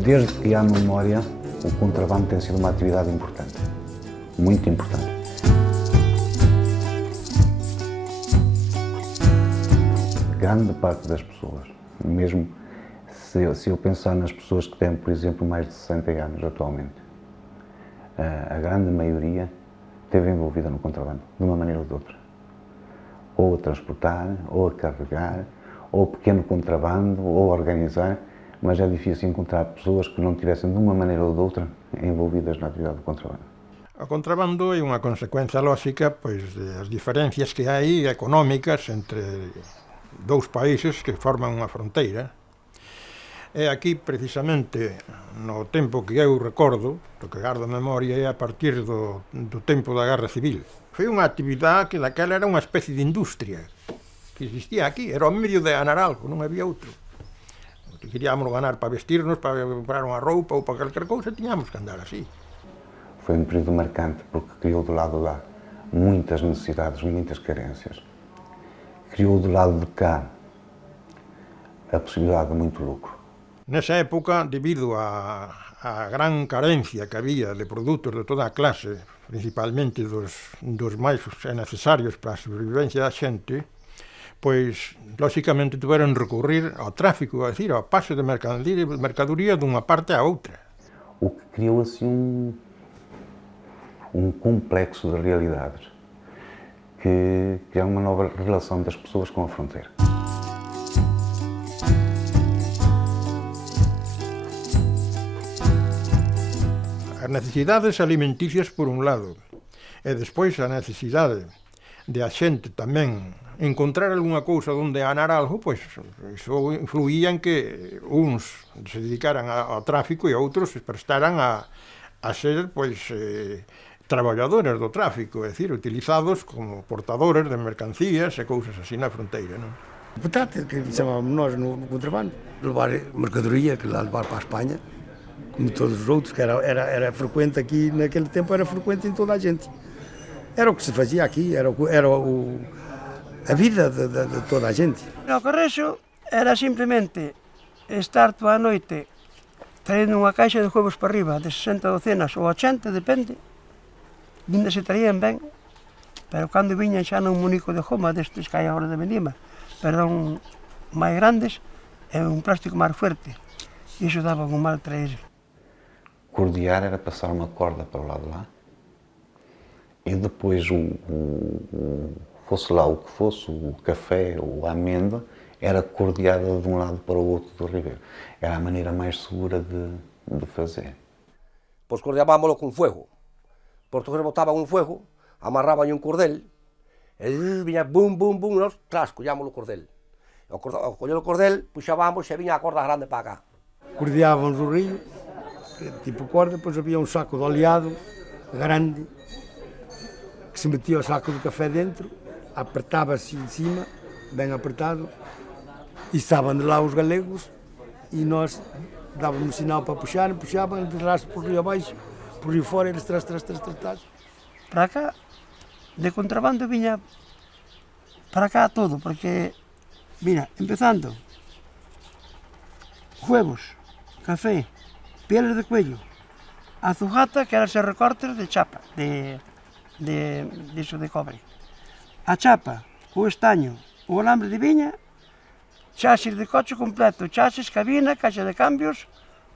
Desde que há memória, o contrabando tem sido uma atividade importante, muito importante. Grande parte das pessoas, mesmo se eu pensar nas pessoas que têm, por exemplo, mais de 60 anos atualmente, a grande maioria esteve envolvida no contrabando, de uma maneira ou de outra. Ou a transportar, ou a carregar, ou pequeno contrabando, ou a organizar, mas é difícil encontrar pessoas que não tivessem de uma maneira ou de outra envolvidas na atividade do contrabando. O contrabando é unha consecuencia lóxica pois, das diferencias que hai económicas entre dous países que forman unha fronteira. E aquí, precisamente, no tempo que eu recordo, do que gardo memoria, é a partir do tempo da Guerra Civil. Foi unha actividade que daquela era unha especie de industria que existía aquí, era o medio de ganar algo, non había outro. Se queríamos ganar para vestirnos, para comprar unha roupa ou para calquer cousa, tiñamos que andar así. Foi um período marcante porque criou do lado de lá muitas necessidades, muitas carências. Criou do lado de cá a possibilidade de muito lucro. Nesa época, debido á gran carencia que había de produtos de toda a clase, principalmente dos máis necesarios para a sobrevivencia da xente, pois, lóxicamente, tuveron recurrir ao tráfico, é dicir, ao paso de mercadoría dunha parte á outra. O que criou, assim, um complexo de realidades que é uma nova relação das pessoas com a fronteira. As necesidades alimenticias por un lado, e despois a necesidade de a xente tamén encontrar algunha cousa onde ganar algo, pois iso influía en que uns se dedicaran ao tráfico e outros se prestaran a ser, pois, traballadores do tráfico, é dicir, utilizados como portadores de mercancías e cousas así na fronteira, non? Importante, que chamábamos nós no contrabando, levar mercadoria, que lá levar para a Espanha, como todos os outros, que era frequente aqui, naquele tempo era frequente em toda a gente. Era o que se fazia aqui, era a vida de toda a gente. O correxo era simplemente estar toda a noite traendo unha caixa de huevos para arriba, de 60 docenas ou 80, depende. Vinda se traían ben, pero cando viñan xa nun munico de goma, destes que hai agora de Vendima, perdón, máis grandes, e un plástico máis fuerte. Iso daba un mal traer. Cordear era passar uma corda para o lado de lá e depois, fosse lá o que fosse, o café ou a amêndoa, era cordeada de um lado para o outro do ribeiro. Era a maneira mais segura de fazer. Pois cordeábamoslo con fuego. Portugueses botaban un fuego, amarraban un cordel, e viña bum, bum, bum, nós, tras, collámos o cordel. Ao coller o cordel, puxábamos e viña a corda grande para cá. Cordeávamos o río, tipo corda, depois havia um saco de oleado grande, que se metia o saco de café dentro, apertava-se em cima, bem apertado, e estavam de lá os galegos, e nós dávamos sinal para puxar, puxavam, de trás por rio abaixo, por rio fora, eles trás. Para cá, de contrabando viña para cá todo, porque, mira, empezando, huevos, café, pieles de cuello, azujata, que eran esos recortes de chapa, de cobre, a chapa, o estaño, o alambre de viña, chasis de coche completo, chasis, cabina, caixa de cambios,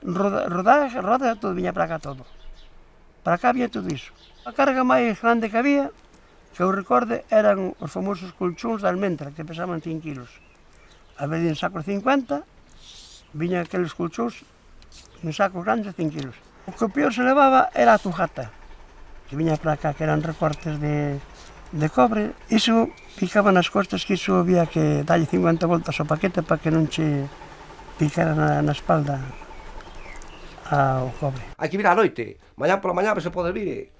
rodas, todo viña para cá todo. Para cá había todo iso. A carga máis grande que había, que eu recorde, eran os famosos colchóns de almendra, que pesaban 100 kilos. A vez de en sacos 50, viñan aqueles colchóns en sacos grandes de 100 kilos. O que peor se levaba era a tujata, que viña para cá, que eran recortes de cobre. Iso picaba nas costas, que iso había que darlle 50 voltas ao paquete para que non che picara na espalda ao cobre. Hai que vir á noite, mañá pola mañá se pode vir,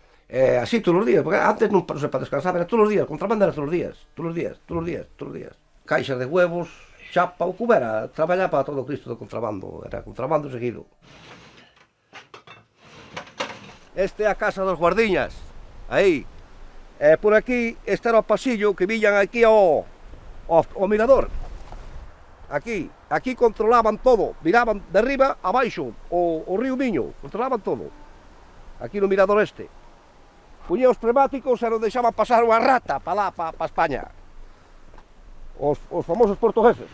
así todos os días, porque antes non para descansar, era todos os días, contrabando era todos os días. Caixas de huevos, chapa, o que era, traballar para todo o Cristo do contrabando, era contrabando seguido. Este é a casa dos guardiñas, aí. Por aquí, este era o pasillo que viñan aquí ao mirador. Aquí. Aquí controlaban todo, miraban de arriba a baixo o río Miño, controlaban todo. Aquí no mirador este. Puñía os pneumáticos e non deixaban pasar unha rata para lá, para España. Os famosos portugueses.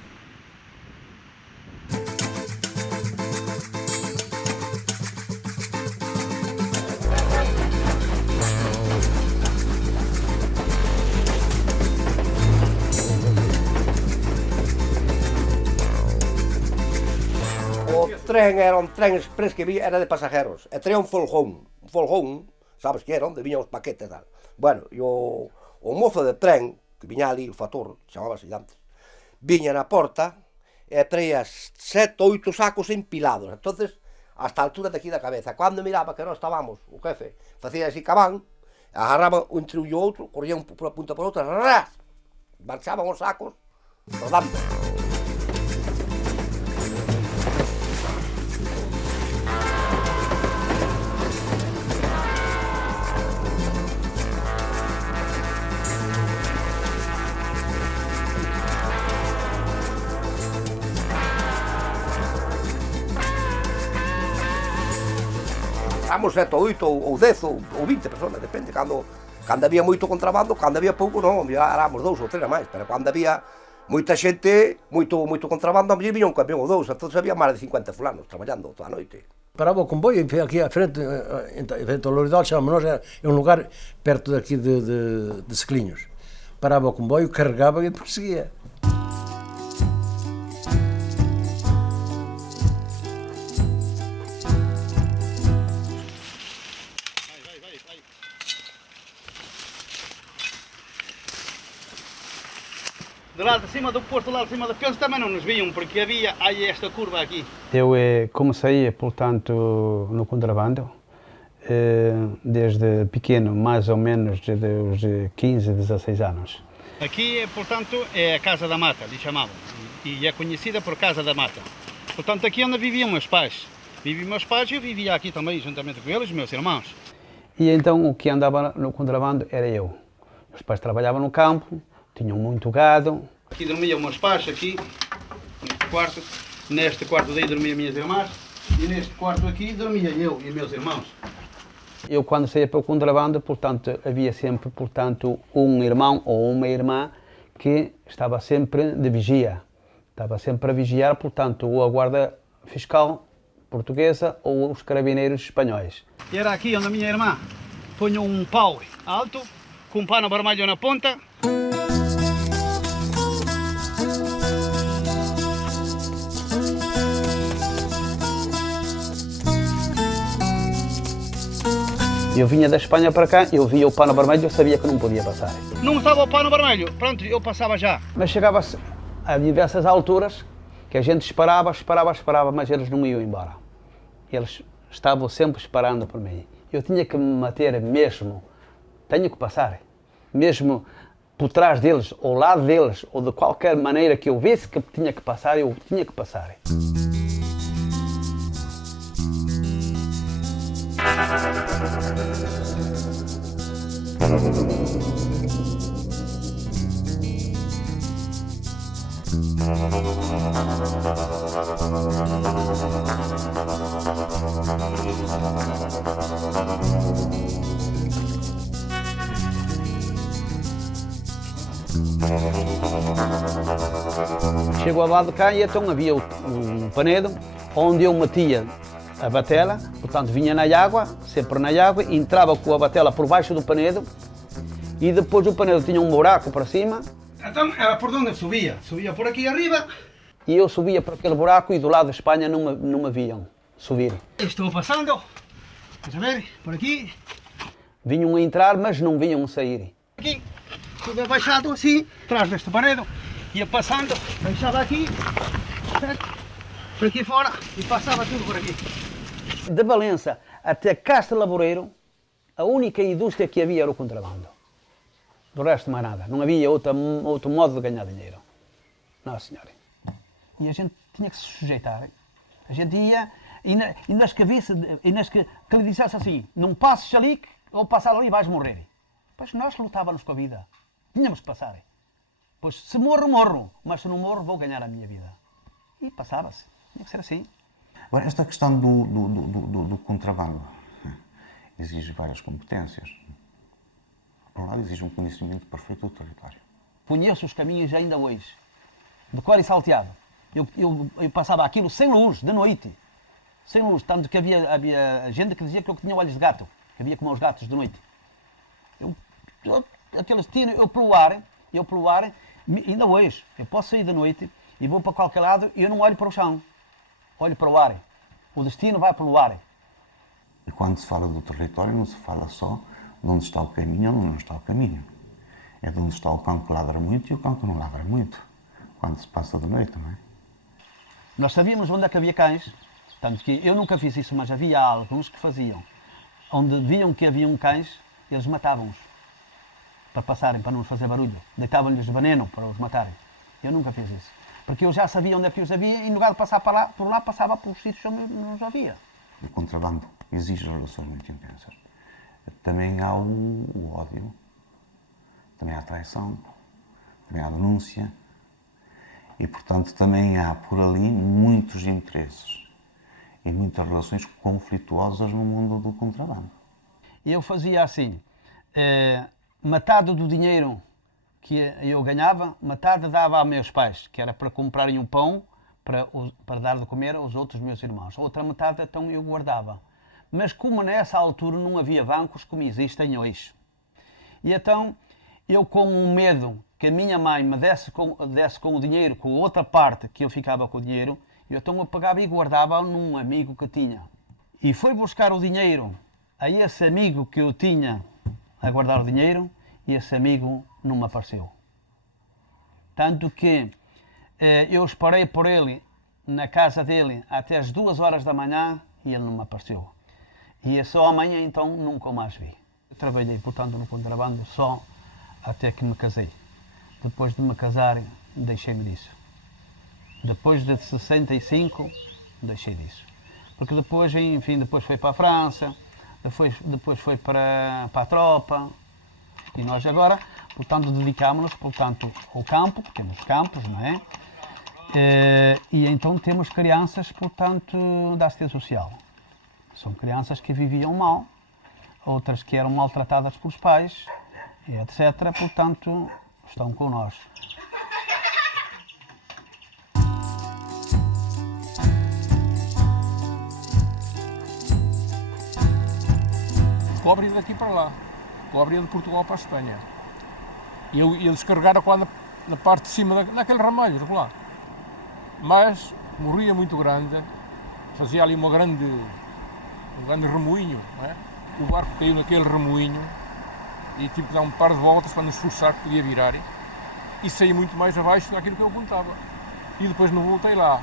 O tren era un tren express que era de pasajeros. E traía un folgón. Un folgón, sabes que era, onde viñan os paquetes e tal. Bueno, e o mozo de tren, que viña ali, o fator, chamábase antes, viña na porta e traía 7 ou 8 sacos empilados. Entonces, hasta a altura de aquí da cabeza. Cando miraba que nós estábamos, o jefe, facía así cabán, agarraba entre un e outro, corría un por punta por outra, ras, marchaban os sacos, rodando. Éramos 7 ou 8 ou 10 ou 20 personas, depende. Cando había moito contrabando, cando había pouco non, éramos 2 ou 3 a máis, pero cando había moita xente, moito contrabando, a mí viña un camión ou 2, entón había máis de 50 fulanos traballando toda a noite. Paraba o comboio aquí à frente, frente ao Louridal, chamamos nós, é un lugar perto daqui de Seclinhos. Parava o comboio, carregava e depois seguia. Do lado de cima do Porto, do lado de cima da Penso, também não nos viam, porque havia aí esta curva aqui. Eu comecei, portanto, no contrabando, desde pequeno, mais ou menos desde os 15, 16 anos. Aqui, portanto, é a Casa da Mata, lhe chamavam, e é conhecida por Casa da Mata. Portanto, aqui é onde viviam meus pais. Viviam meus pais e eu vivia aqui também, juntamente com eles, meus irmãos. E então o que andava no contrabando era eu. Meus pais trabalhavam no campo, tinham muito gado. Aqui dormiam meus pais, aqui, neste quarto daí dormiam minhas irmãs, e neste quarto aqui dormia eu e meus irmãos. Eu quando saía para o contrabando, portanto, havia sempre, portanto, um irmão ou uma irmã que estava sempre de vigia. Estava sempre a vigiar, portanto, ou a guarda fiscal portuguesa ou os carabineiros espanhóis. E era aqui onde a minha irmã punha um pau alto, com um pano vermelho na ponta. Eu vinha da Espanha para cá, eu via o pano vermelho, eu sabia que não podia passar. Não estava o pano vermelho, pronto, eu passava já. Mas chegava-se a diversas alturas que a gente esperava, mas eles não iam embora. Eles estavam sempre esperando por mim. Eu tinha que me manter mesmo, tenho que passar, mesmo por trás deles, ao lado deles, ou de qualquer maneira que eu visse que tinha que passar, eu tinha que passar. Chego ao lado de cá e então havia um panedo onde eu metia a batela, portanto vinha na água, sempre na água, entrava com a batela por baixo do panedo e depois o panedo tinha um buraco para cima. Então era por onde subia, subia por aqui arriba. E eu subia por aquele buraco e do lado da Espanha não me viam subir. Estou passando, estás a ver, por aqui. Vinham a entrar, mas não vinham a sair. Aqui, tudo abaixado assim, atrás deste panedo, ia passando, baixava aqui, por aqui fora e passava tudo por aqui. De Valença até Castro Laboreiro, a única indústria que havia era o contrabando. Do resto mais nada, não havia outro modo de ganhar dinheiro. Não, senhora. E a gente tinha que se sujeitar. A gente ia, e nas que lhe dissesse assim, não passes ali, ou passar ali vais morrer. Pois nós lutávamos com a vida. Tínhamos que passar. Pois se morro, morro, mas se não morro, vou ganhar a minha vida. E passava-se. Tinha que ser assim. Agora, esta questão do contrabando exige várias competências. Por um lado, exige um conhecimento perfeito do território. Conheço os caminhos ainda hoje, de cor e salteado. Eu passava aquilo sem luz, de noite. Sem luz, tanto que havia gente que dizia que eu tinha olhos de gato, que havia como os gatos de noite. Aqueles tiros, eu pelo ar, ainda hoje, eu posso sair de noite e vou para qualquer lado e eu não olho para o chão, olho para o ar. O destino vai pelo ar. E quando se fala do território, não se fala só de onde está o caminho ou onde não está o caminho. É de onde está o cão que ladra muito e o cão que não ladra muito, quando se passa de noite, não é? Nós sabíamos onde é que havia cães, tanto que eu nunca fiz isso, mas havia alguns que faziam. Onde viam que haviam cães, eles matavam-os, para passarem, para não fazer barulho. Deitavam-lhes veneno para os matarem. Eu nunca fiz isso, porque eu já sabia onde é que os havia e, em lugar de passar por lá, passava por sítios onde não os havia. O contrabando exige relações muito intensas. Também há o ódio, também há a traição, também há a denúncia e, portanto, também há por ali muitos interesses e muitas relações conflituosas no mundo do contrabando. Eu fazia assim, metade do dinheiro que eu ganhava, metade dava aos meus pais, que era para comprarem um pão para dar de comer aos outros meus irmãos. Outra metade, então, eu guardava. Mas como nessa altura não havia bancos como existem hoje. E então, eu com o medo que a minha mãe me desse com o dinheiro, com a outra parte que eu ficava com o dinheiro, então eu pegava e guardava num amigo que tinha. E foi buscar o dinheiro a esse amigo que eu tinha a guardar o dinheiro e esse amigo não me apareceu. Tanto que eu esperei por ele na casa dele até as 2 horas da manhã e ele não me apareceu. E só amanhã então nunca o mais vi. Eu trabalhei, portanto, no contrabando só até que me casei. Depois de me casar, deixei-me disso. Depois de 65, deixei disso. Porque depois, enfim, depois foi para a França, depois foi para a tropa. E nós agora, portanto, dedicámos-nos, portanto, ao campo, temos campos, não é? E então temos crianças, portanto, da assistência social. São crianças que viviam mal, outras que eram maltratadas pelos pais, etc. Portanto, estão com nós. Cobre daqui para lá, cobre de Portugal para a Espanha. E eu ia descarregar a quadra na parte de cima naquele ramalho lá. Mas morria muito grande, fazia ali um grande remoinho, não é? O barco caiu naquele remoinho e tive que dar um par de voltas para nos esforçar que podia virar e saí muito mais abaixo daquilo que eu contava. E depois não voltei lá.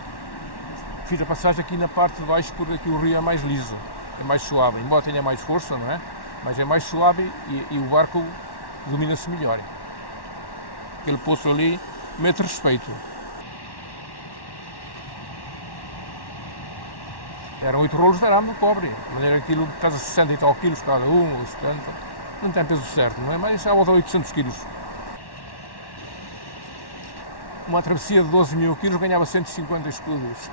Fiz a passagem aqui na parte de baixo porque aqui o rio é mais liso, é mais suave, embora tenha mais força, não é? Mas é mais suave e o barco domina-se melhor. Aquele poço ali mete respeito. Eram 8 rolos de arame de cobre, de maneira que aquilo pesa 60 e tal quilos cada um, ou 70. Não tem peso certo, não é? Mas já volta a 800 quilos. Uma travessia de 12 mil quilos ganhava 150 escudos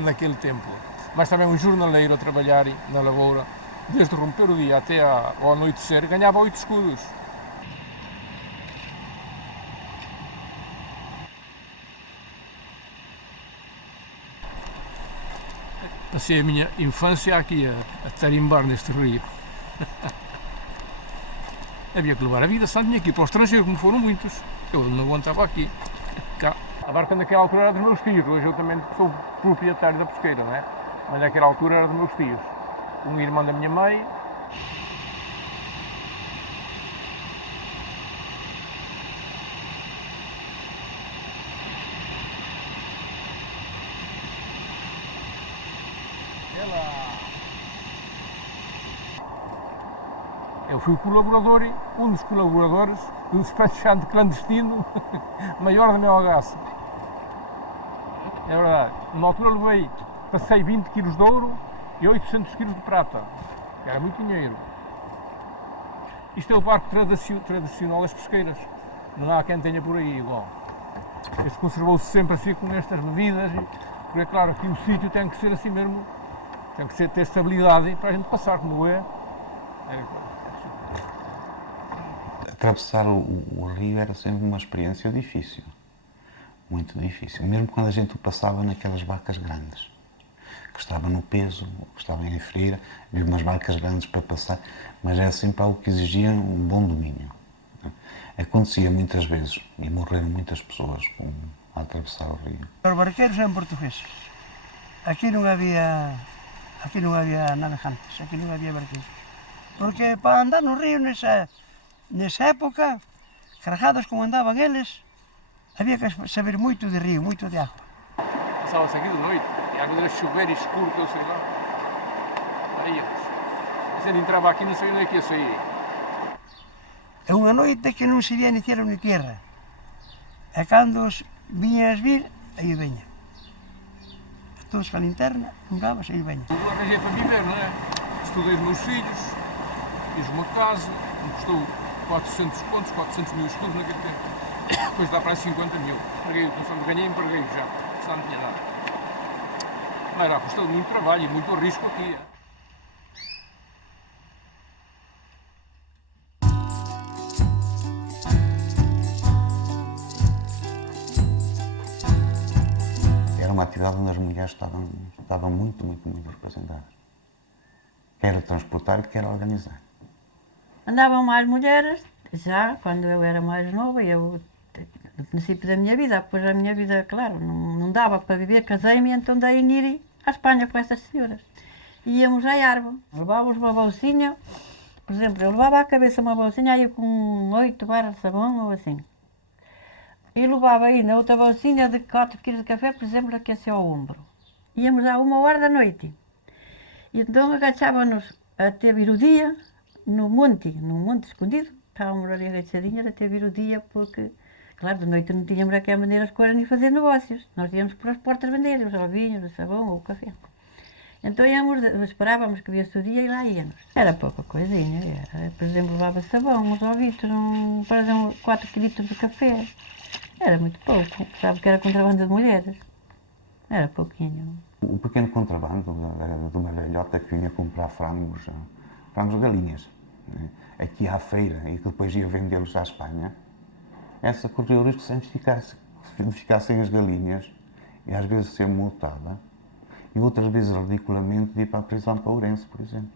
naquele tempo. Mas também um jornaleiro a trabalhar na lavoura, desde romper o dia até ao anoitecer, ganhava 8 escudos. Passei a minha infância aqui a tarimbar neste rio. Havia que levar a vida, só tinha que ir para o estrangeiro, como foram muitos. Eu não aguentava aqui. Cá. A barca naquela altura era dos meus filhos, hoje eu também sou proprietário da pesqueira, não é? Mas naquela altura era dos meus filhos. Um irmão da minha mãe. Eu fui colaborador, um dos colaboradores do despachante clandestino maior da Melgaço. É verdade. Na altura passei 20 quilos de ouro e 800 quilos de prata, que era muito dinheiro. Isto é o barco tradicional das pesqueiras. Não há quem tenha por aí igual. Este conservou-se sempre assim com estas medidas, porque é claro que o sítio tem que ser assim mesmo, tem que ter estabilidade para a gente passar, como é. Atravessar o rio era sempre uma experiência difícil, muito difícil, mesmo quando a gente o passava naquelas barcas grandes, que estava no peso, que estava em freira, havia umas barcas grandes para passar, mas era sempre algo que exigia um bom domínio. Acontecia muitas vezes, e morreram muitas pessoas a atravessar o rio. Os barqueiros eram portugueses. Aqui não havia navegantes, aqui não havia barqueiros. Porque para andar no rio nessa época, carregados como andavam eles, havia que saber muito de rio, muito de água. Passava-se aqui de noite, e às vezes era chover escuro, que eu sei lá. Aí, se ele entrava aqui, não sabia onde é que ia sair. É uma noite que não se via ni cielo ni tierra. E cando vinhas vir, aí venha. Todos com a linterna, jogavas, aí venha. Eu arranjei para viver, não é? Estudei os meus filhos, fiz uma casa, me custou 400 mil escudos naquele tempo. Depois dá para 50 mil. Paguei, conforme ganhei, empreguei já, senão não tinha nada. Não era, custou muito trabalho e muito risco aqui. Era uma atividade onde as mulheres estavam muito representadas. Quer transportar, quer organizar. Andavam mais mulheres, já quando eu era mais nova, eu, no princípio da minha vida, depois a minha vida, claro, não dava para viver, casei-me, então daí ir à Espanha com estas senhoras. Íamos à árvore, levávamos uma bolsinha, por exemplo, eu levava à cabeça uma bolsinha aí com 8 barras de sabão ou assim. E levava ainda outra bolsinha de 4 quilos de café, por exemplo, aqui assim ao ombro. Íamos à 1h da noite. E então agachávamos até vir o dia, no monte escondido. Estávamos ali agachadinhas até vir o dia, porque, claro, de noite não tínhamos aqui a maneira de escolher nem fazer negócios. Nós íamos para as portas vender os ovinhos, o sabão ou o café. Então íamos, esperávamos que viesse o dia e lá íamos. Era pouca coisinha, era. Por exemplo, levava sabão, uns ovitos, para 4 quilos de café. Era muito pouco, sabe que era contrabando de mulheres. Era pouquinho. O pequeno contrabando de uma velhota que vinha comprar frangos galinhas, né? Aqui à feira e que depois ia vendê-los à Espanha, essa corria o risco de se identificassem as galinhas e às vezes ser multada e outras vezes ridiculamente de ir para a prisão para Ourense, por exemplo.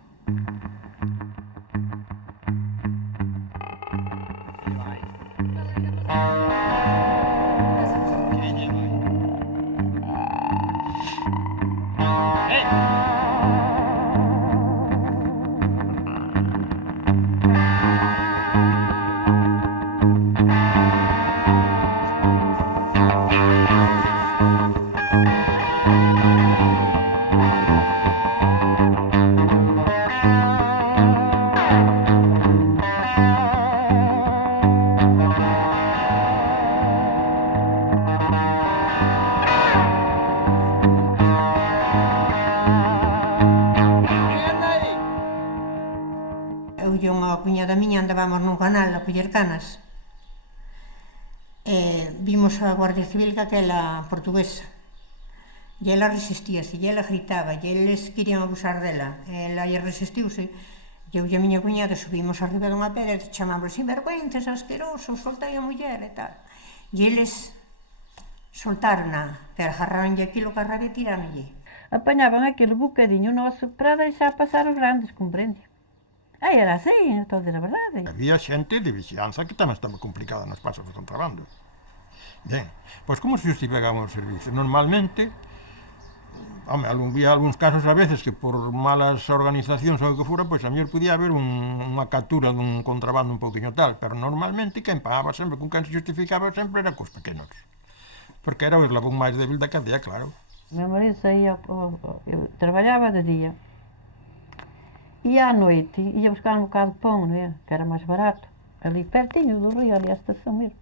Eu e unha cuñada miña andábamos nun canal a coller canas e vimos a Guardia Civil aquela portuguesa e ela resistíase, e ela gritaba e eles querían abusar dela e ela resistiuse e eu e a miña cuñada subimos arriba dunha pedra e chamamos sinvergüenzas, asquerosos, soltai a muller e tal e eles soltaron-na, pero agarraronlle aquilo que a rabia e tiraronlle. Apanhavam aquele bocadinho nosso para deixar passar os grandes, compreende? Aí era assim, estou a dizer a verdade. Había xente de vixianza que tamén estaba complicada nos pasos de contrabando. Ben, pois como se justificaban os servicios? Normalmente, había algúns casos a veces que por malas organizacións ou o que fora, pois a mellor podía haber unha captura dun contrabando un pouquinho tal, pero normalmente quen pagaba sempre, con quen se justificaba sempre era cos pequenos. Porque era o eslabón máis débil da cadea, claro. Meu marido saía, eu traballaba de día. E à noite ia buscar um bocado de pão, não é? Que era mais barato. Ali pertinho do rio, ali à estação mesmo.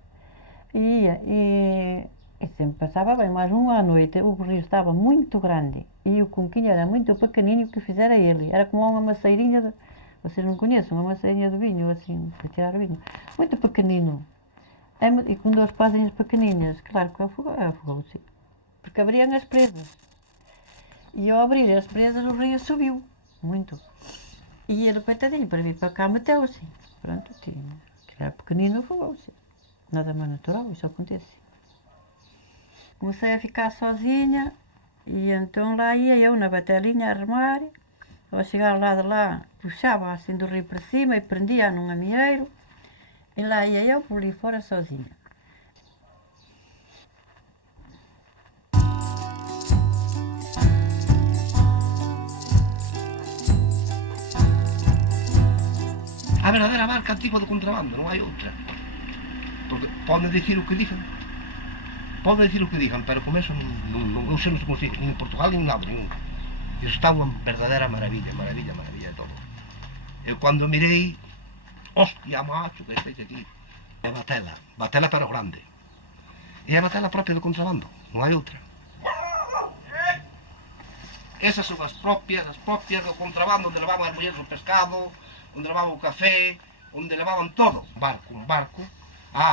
E ia, e sempre passava bem, mas à noite o rio estava muito grande e o conquinho era muito pequenino, o que fizera ele. Era como uma maceirinha, vocês não conhecem, uma maceirinha de vinho, assim, para tirar vinho. Muito pequenino. E com 2 padrinhos pequeninas, claro que afogou-se. Porque abriam as presas. E ao abrir as presas o rio subiu, muito. E ele, coitadinho, para vir para cá, meteu-se. Pronto, que era pequenino, afogou-se. Nada mais natural, isso acontece. Comecei a ficar sozinha e então lá ia eu na batelinha a remar. Ao chegar lá de lá, puxava assim do rio para cima e prendia num amieiro. E lá ia eu por ali fora sozinha. A verdadeira barca antigua do contrabando, non hai outra. Porque poden dicir o que dixen. Poden dicir o que dixen, pero con eso non se nos consigue, nin en Portugal, nin nada, nin. Iso está unha verdadeira maravilla de todo. Eu cando mirei, hostia, macho, que estáis aquí. É batela pero grande. E a batela propia do contrabando, non hai outra. Esas son as propias do contrabando, onde levaban as mulleres o pescado, onde levaban o café, onde levaban todo. Un barco.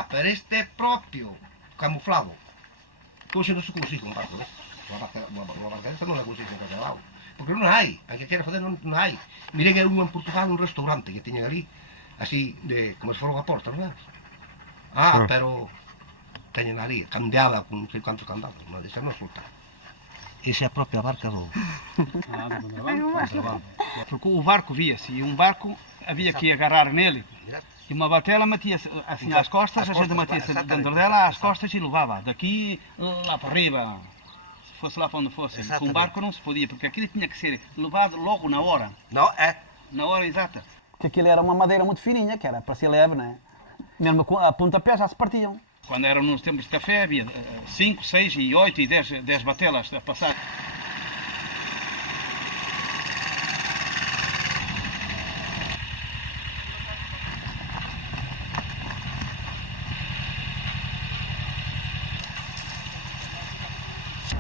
Pero este é propio, camuflado. Que hoxe non se consigue un barco deste. Unha barca desta non la consigue en calquera lado. Porque non hai, a que quera fazer non hai. Mirei un en Portugal, un restaurante que tiñan ali, así, como se foron a porta, non é? Pero teñen ali, candeada con non sei cantos candados, non deixa non soltar. Esa é a propia barca do contrabando. Porque o barco via-se, e um barco havia que agarrar nele. E uma batela metia-se assim às costas, a gente metia-se dentro dela às costas e levava daqui lá para arriba, se fosse lá para onde fosse. Com o barco não se podia, porque aquilo tinha que ser levado logo na hora. Não, é? Na hora exata. Porque aquilo era uma madeira muito fininha, que era para ser leve, não é? Mesmo a pontapé já se partiam. Quando eram nos tempos de café havia 5, 6 e 8 e 10 batelas a passar.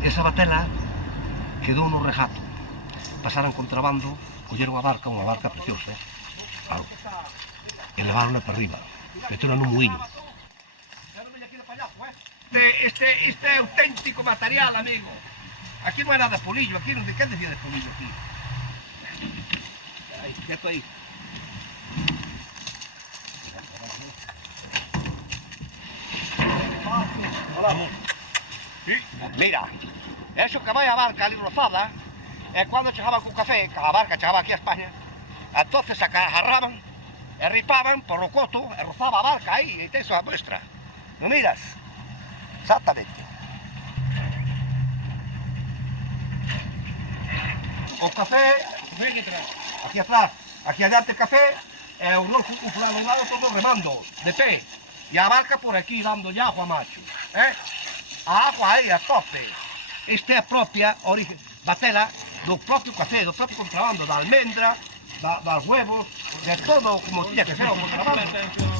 Esa batela quedou no regato. Pasaran contrabando, colleron a barca, unha barca preciosa, claro, e levaron para arriba, meteron nun muiño. Este é auténtico material, amigo. Aquí non era de polillo, aquí non de que decía de polillo aquí. Aí, quieto aí. Hola, amor. Mira, eso que vai a barca ali rozada é cando chegaban con café, que a barca chegaba aquí a España, entonces agarraban e ripaban por o coto e rozaba a barca aí, e tens a muestra. Non miras? Exactamente. O café, aquí atrás, aquí adiante o café, e o rojo por lado lado todo remando, de pé. E a barca por aquí dándolle agua, macho. A agua aí a tope. Esta é a propia batela do propio café, do propio contrabando, da almendra, dos huevos, de todo como tiña que ser o contrabando.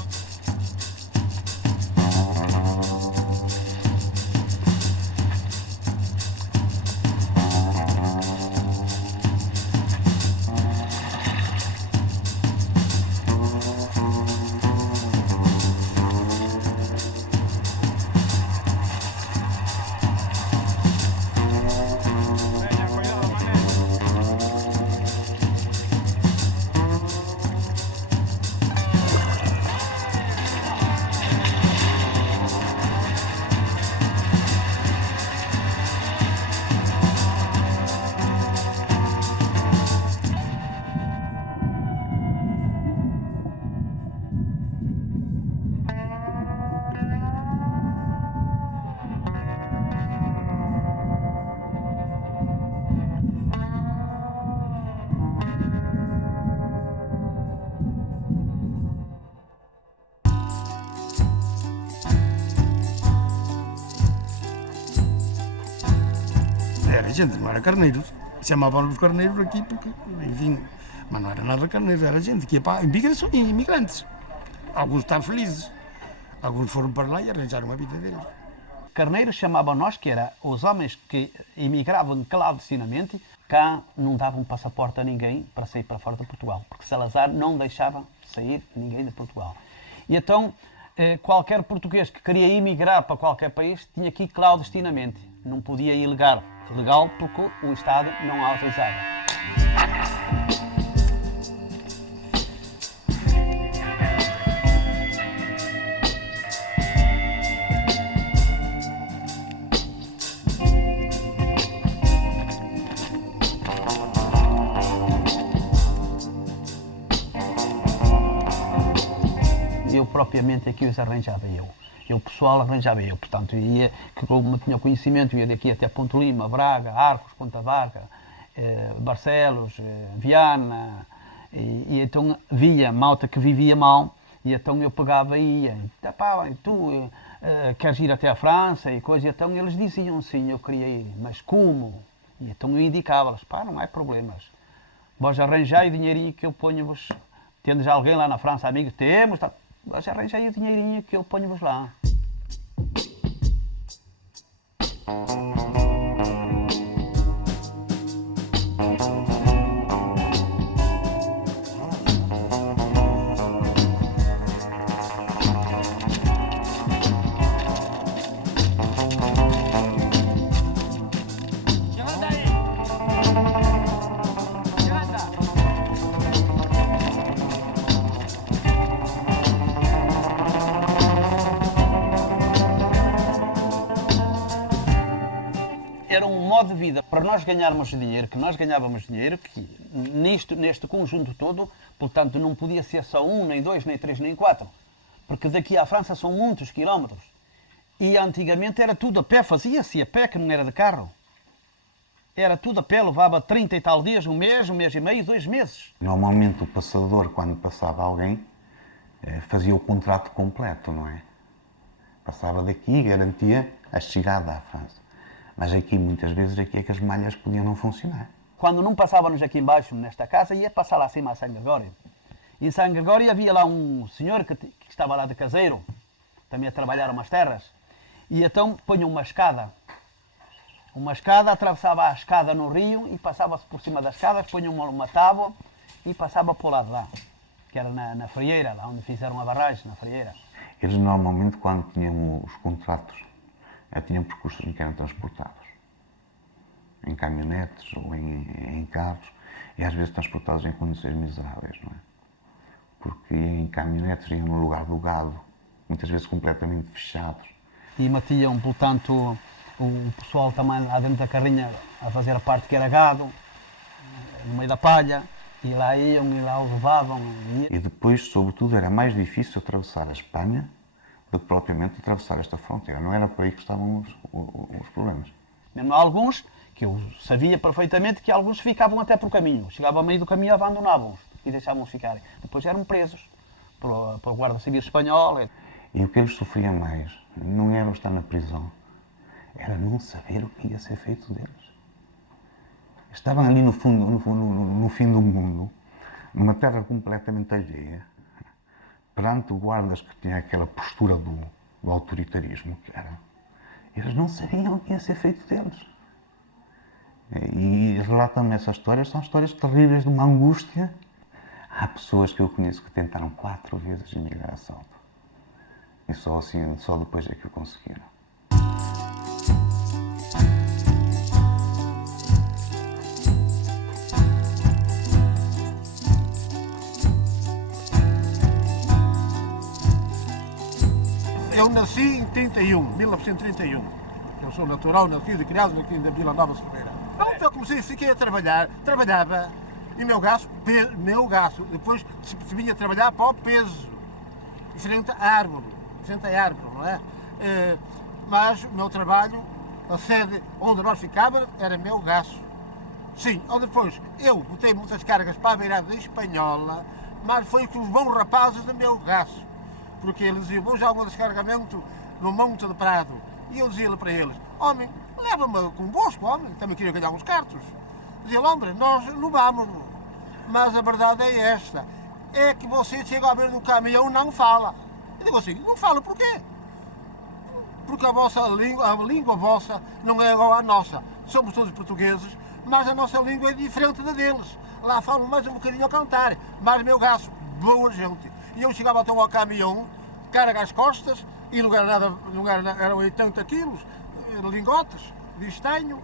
Era gente, não era carneiros. Chamavam os carneiros aqui porque, enfim, mas não era nada carneiros, era gente que ia para imigrantes. Alguns estão felizes, alguns foram para lá e arranjaram a vida deles. Carneiros chamavam nós, que era os homens que emigravam clandestinamente, cá não davam passaporte a ninguém para sair para fora de Portugal, porque Salazar não deixava sair ninguém de Portugal. E então qualquer português que queria emigrar para qualquer país tinha que ir clandestinamente. Não podia ir legal porque o Estado não a autorizava. Eu propriamente aqui os arranjava eu. O pessoal arranjava eu, portanto, ia, como tinha conhecimento, ia daqui até Ponte Lima, Braga, Arcos, Ponta Barca, Barcelos, Viana, e então via malta que vivia mal, e então eu pegava e ia, tu queres ir até a França e coisa, e então eles diziam sim, eu queria ir, mas como? E então eu indicava-lhes, não há problemas, vós arranjai o dinheirinho que eu ponho-vos, tendes alguém lá na França, amigos, temos, mas arranjei o dinheirinho que eu ponho-vos lá. Era um modo de vida para nós ganharmos dinheiro, que nós ganhávamos dinheiro, que neste conjunto todo, portanto, não podia ser só 1, nem 2, nem 3, nem 4, porque daqui à França são muitos quilómetros. E antigamente era tudo a pé, fazia-se a pé, que não era de carro. Era tudo a pé, levava 30 e tal dias, um mês e meio, 2 meses. Normalmente o passador, quando passava alguém, fazia o contrato completo, não é? Passava daqui e garantia a chegada à França. Mas aqui, muitas vezes, aqui é que as malhas podiam não funcionar. Quando não passávamos aqui embaixo, nesta casa, ia passar lá acima a São Gregório. E em São Gregório havia lá um senhor que estava lá de caseiro, também a trabalhar umas terras, e então punha uma escada, atravessava a escada no rio e passava-se por cima das escadas, punha uma tábua e passava para o lado lá, que era na Frieira, lá onde fizeram a barragem, na Frieira. Eles normalmente, quando tinham os contratos, tinham percursos em que eram transportados, em caminhonetes ou em carros, e às vezes transportados em condições miseráveis, não é? Porque em caminhonetes iam no lugar do gado, muitas vezes completamente fechados. E metiam, portanto, o pessoal também lá dentro da carrinha a fazer a parte que era gado, no meio da palha, e lá iam e lá o levavam. E depois, sobretudo, era mais difícil atravessar a Espanha do que propriamente atravessar esta fronteira. Não era por aí que estavam os problemas. Mesmo há alguns que eu sabia perfeitamente que alguns ficavam até por caminho. Chegavam ao meio do caminho e abandonavam-os e deixavam-os ficarem. Depois eram presos pela Guarda Civil Espanhola. E o que eles sofriam mais não era estar na prisão, era não saber o que ia ser feito deles. Estavam ali no fundo, no fim do mundo, numa terra completamente alheia, perante guardas que tinham aquela postura do autoritarismo que era. Eles não sabiam o que ia ser feito deles. E relatam-me essas histórias, são histórias terríveis de uma angústia. Há pessoas que eu conheço que tentaram 4 vezes emigrar a Salto. E só depois é que o conseguiram. Eu nasci em 1931. Eu sou natural, nascido e criado aqui na Vila Nova de Ferreira. Então eu comecei, fiquei a trabalhar, trabalhava e meu gasto, depois se vinha trabalhar para o peso, diferente à árvore, não é? Mas o meu trabalho, a sede onde nós ficávamos, era meu gasto. Sim, ou depois eu botei muitas cargas para a beirada espanhola, mas foi com os bons rapazes do meu gasto. Porque eles diziam, vou já um descarregamento no Monte de Prado. E eu dizia-lhe para eles, homem, leva-me convosco, homem, também queria ganhar uns cartos. Dizia, homem, nós não vamos. Mas a verdade é esta, é que você chega a ver no caminhão não fala. Eu digo assim, não fala por quê? Porque a língua vossa não é igual à nossa. Somos todos portugueses, mas a nossa língua é diferente da deles. Lá falam mais um bocadinho a cantar, mas meu gasto, boa gente. E eu chegava então ao caminhão, carga às costas, e não eram 80 quilos, lingotes de estanho,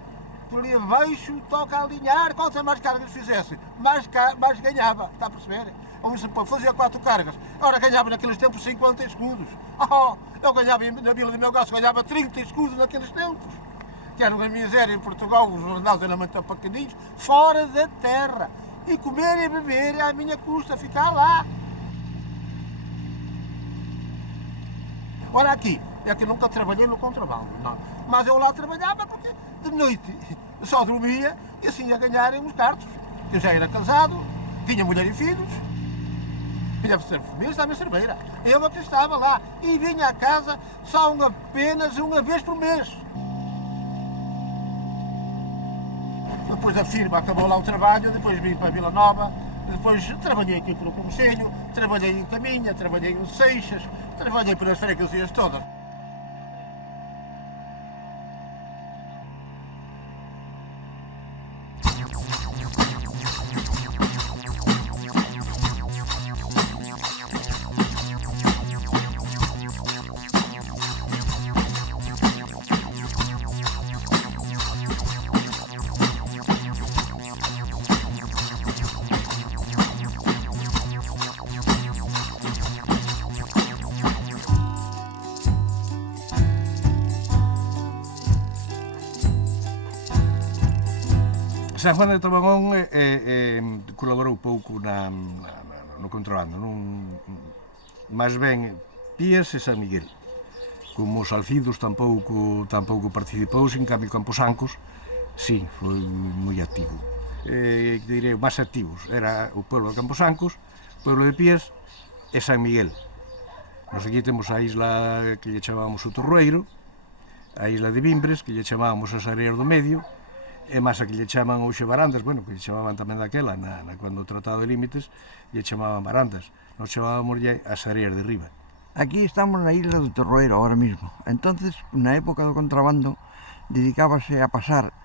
por ali abaixo, toca a alinhar, quantas mais cargas fizesse, mais ganhava, está a perceber? Ou isso, fazia 4 cargas, ora ganhava naqueles tempos 50 escudos. Eu ganhava na Vila de Melgaço, ganhava 30 escudos naqueles tempos. Que era uma miséria em Portugal, os jornais eram muito pequeninos, fora da terra. E comer e beber à minha custa, ficar lá. Ora aqui nunca trabalhei no contrabando, não. Mas eu lá trabalhava porque de noite só dormia e assim ia ganhar uns cartos. Eu já era casado, tinha mulher e filhos, filha de família, estava em Cerveira. Eu aqui estava lá e vinha a casa só apenas uma vez por mês. Depois da firma acabou lá o trabalho, depois vim para Vila Nova, depois trabalhei aqui pelo Conselho, trabalhei em Caminha, trabalhei em Seixas, trabalhei pelas freguesias todas. San Juan de Tabagón colaborou pouco no contrabando, máis ben Pías e San Miguel. Como os Alcidos tampouco participou, en cambio Camposancos, sí, foi moi activo. Direi, máis activos era o pueblo de Camposancos, o pueblo de Pías e San Miguel. Nos aquí temos a isla que lle chamábamos o Torroeiro, a isla de Vimbres, que lle chamábamos as Areas do Medio, e máis a que lle chaman hoxe Barandas, bueno, que lle chamaban tamén daquela, cando o Tratado de Límites, lle chamaban Barandas. Nos chamábamos as Areas de Riba. Aquí estamos na isla do Torroeiro ahora mismo. Entonces, na época do contrabando, dedicábase a pasar,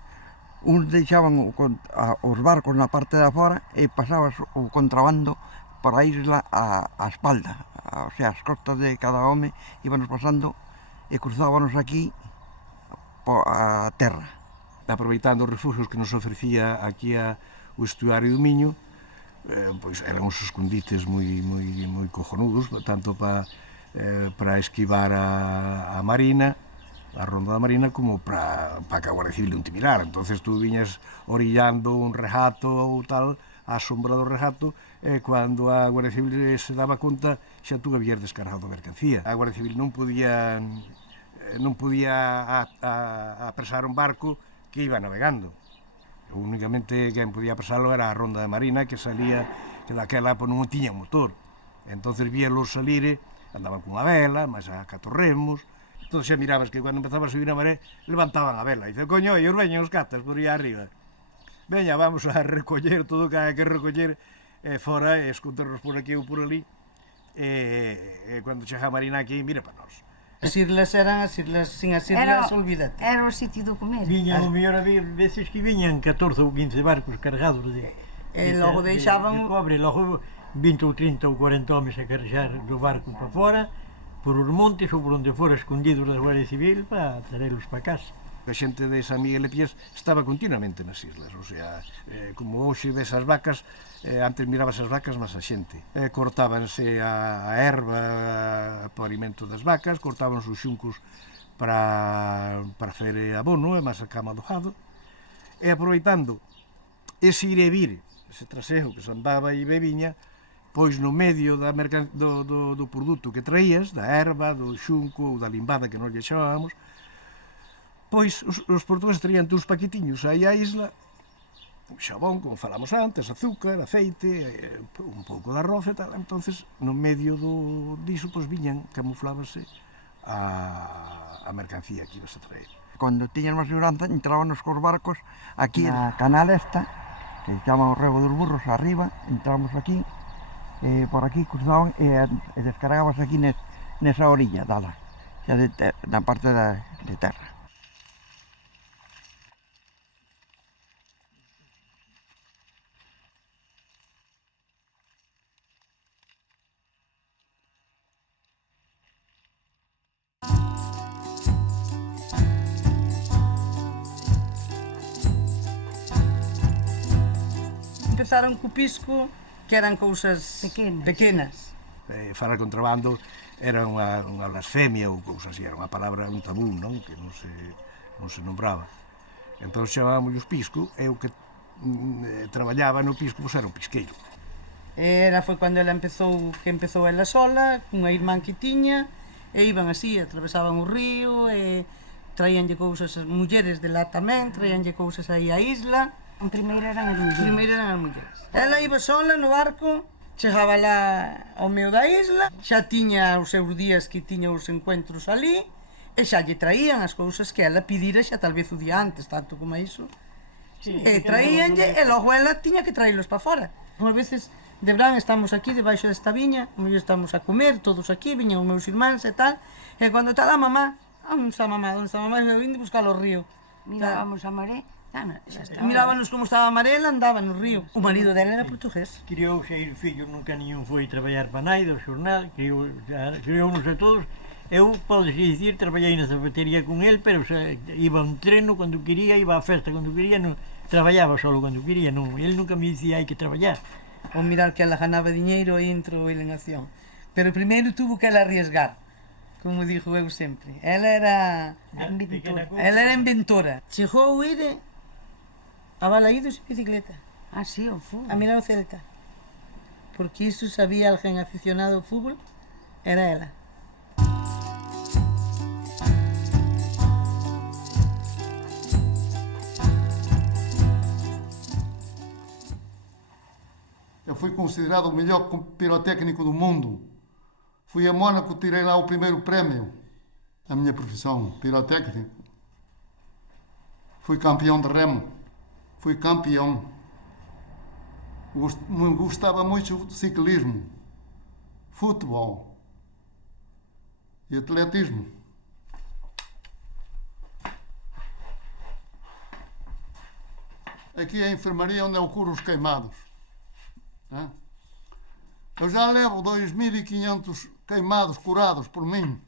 uns deixaban os barcos na parte de fora e pasabas o contrabando por a isla a espalda, o sea, as costas de cada home íbanos pasando e cruzábanos aquí a terra. Aproveitando os refugios que nos ofrecía aquí o estuario do Miño, pois eran uns escondites moi cojonudos, tanto para esquivar a Marina, a ronda da Marina, como para que a Guardia Civil non te mirara. Entonces tú viñas orillando un rejato ou tal, á sombra do rejato, e cando a Guardia Civil se daba conta, xa tú habías descargado a mercancía. A Guardia Civil non podía apresar un barco que iba navegando. Únicamente quen podía pasalo era a ronda de Marina, que salía, que daquela non tiña motor. Entonces víalos salir, andaban cunha vela, máis a 4 remos. Entón xa mirabas que cando empezaba a subir a maré, levantaban a vela. E dice, coño, e os veñen os catas por aí arriba. Veña, vamos a recoller todo o que hai que recoller fora, e escondernos por aquí ou por ali. E cando chega a Marina aquí, mira para nós. As islas eran as islas, sin as islas, olvídate. Era o sitio do comer. Viñan, o mellor había veces que viñan 14 ou 15 barcos cargados de logo deixaban... de cobre, logo 20 ou 30 ou 40 homens a carregar do barco para fora, por os montes ou por onde fora escondidos da Guardia Civil para traelos para casa. A xente de San Miguel e Pías estaba continuamente nas islas, o sea, como hoxe ves as vacas, antes mirabas as vacas, mas a xente. Cortábanse a erva para o alimento das vacas, cortábanse os xuncos para fer abono, e máis a cama do gado, e aproveitando ese ir e vir, ese trasejo que se andaba e bebiña, pois no medio do produto que traías, da erva, do xunco ou da limbada que nos lle chamábamos, pois os portugueses traían uns paquetiños aí á isla, xabón, como falamos antes, azúcar, aceite, un pouco de arroz e tal. Entonces, no medio diso, pois viñan, camuflábase a mercancía que ibas a traer. Cando tiñan máis seguranza, entrábanos cos barcos aquí na canal esta, que se chama o Rego dos Burros, arriba, entrábamos aquí, por aquí cruzaban e descargábamos aquí nesa orilla, dala, xa na parte de terra. empezaron co pisco, que eran cousas pequenas. Falar contrabando era unha blasfemia ou cousas así, era unha palabra, un tabú, non? Que non se nombraba. Entón chamámos os pisco, e o que traballaba no pisco pois era o pisqueiro. Foi cando ela empezou ela sola, cunha irmán que tiña, e iban así, atravesaban o río, e traíanlle cousas, as mulleres de lá tamén, traíanlle cousas aí á isla. Primeiro eran as mulleres. Ela iba sola no barco, chegaba lá ao medio da isla, xa tiña os seus días que tiña os encuentros ali, e xa lle traían as cousas que ela pidira xa tal vez o día antes, tanto como iso. E traíanlle, e logo ela tiña que traílos para fora. Unhas veces de verán estamos aquí debaixo desta viña, mellor estamos a comer, todos aquí, viñan os meus irmáns e tal, e cando está lá mamá, onde está mamá, eu vim de buscar ao río. Mirábamos a maré, mirábanos como estaba a marela, andaba no río. O marido dela era portugués. Criou 6 fillos, nunca nenhum foi traballar para nada, o xornal, criou-nos a todos. Eu, podes dicir, traballei na zapatería con el, pero iba a un treino cando quería, iba á festa cando quería, non traballaba solo cando quería, non. El nunca me dicía hai que traballar. Ou mirar que ela ganaba diñeiro e entrou ele en acción. Pero primeiro tuvo que ela arriesgar, como dixo eu sempre. Ela era inventora. Chegou a ir a Balaídos en bicicleta. Sí, o fútbol. A mirar o Celta. Porque iso sabía alguén aficionado ao fútbol, era ela. Eu fui considerado o melhor pirotécnico do mundo. Fui a Mónaco, tirei lá o primeiro prémio. A minha profissão, pirotécnico. Fui campeão de remo. Fui campeão. Gostava muito de ciclismo, futebol e atletismo. Aqui é a enfermaria onde eu curo os queimados. Eu já levo 2.500 queimados curados por mim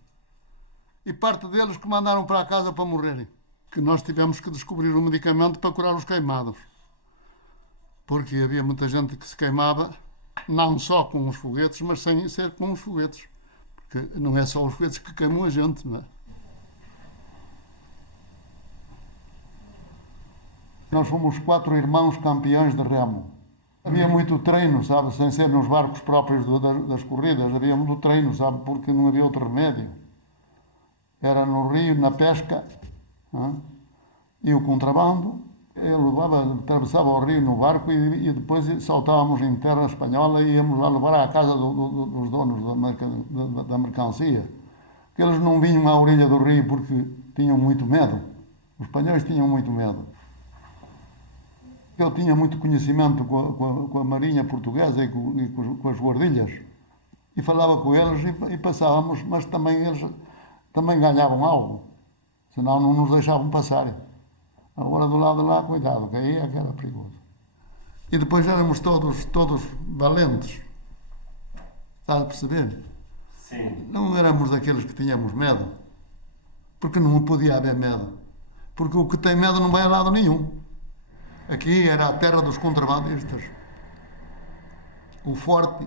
e parte deles que mandaram para casa para morrerem. Que nós tivemos que descobrir um medicamento para curar os queimados. Porque havia muita gente que se queimava não só com os foguetes, mas sem ser com os foguetes. Porque não é só os foguetes que queimam a gente, não é? Nós fomos 4 irmãos campeões de remo. Havia muito treino, sabe, sem ser nos barcos próprios das corridas, havia muito treino, sabe, porque não havia outro remédio. Era no rio, na pesca, e o contrabando. Eu atravessava o rio no barco e depois saltávamos em terra espanhola e íamos lá levar à casa dos donos da mercancia. Que eles não vinham à orelha do rio porque tinham muito medo. Os espanhóis tinham muito medo. Eu tinha muito conhecimento com a marinha portuguesa e com as guardilhas. E falava com eles e passávamos, mas também eles também ganhavam algo. Senão não nos deixavam passar. Agora do lado de lá, cuidado, que aí é que era perigoso. E depois éramos todos valentes. Está a perceber? Sim. Não éramos daqueles que tínhamos medo. Porque não podia haver medo. Porque o que tem medo não vai a lado nenhum. Aqui era a terra dos contrabandistas. O forte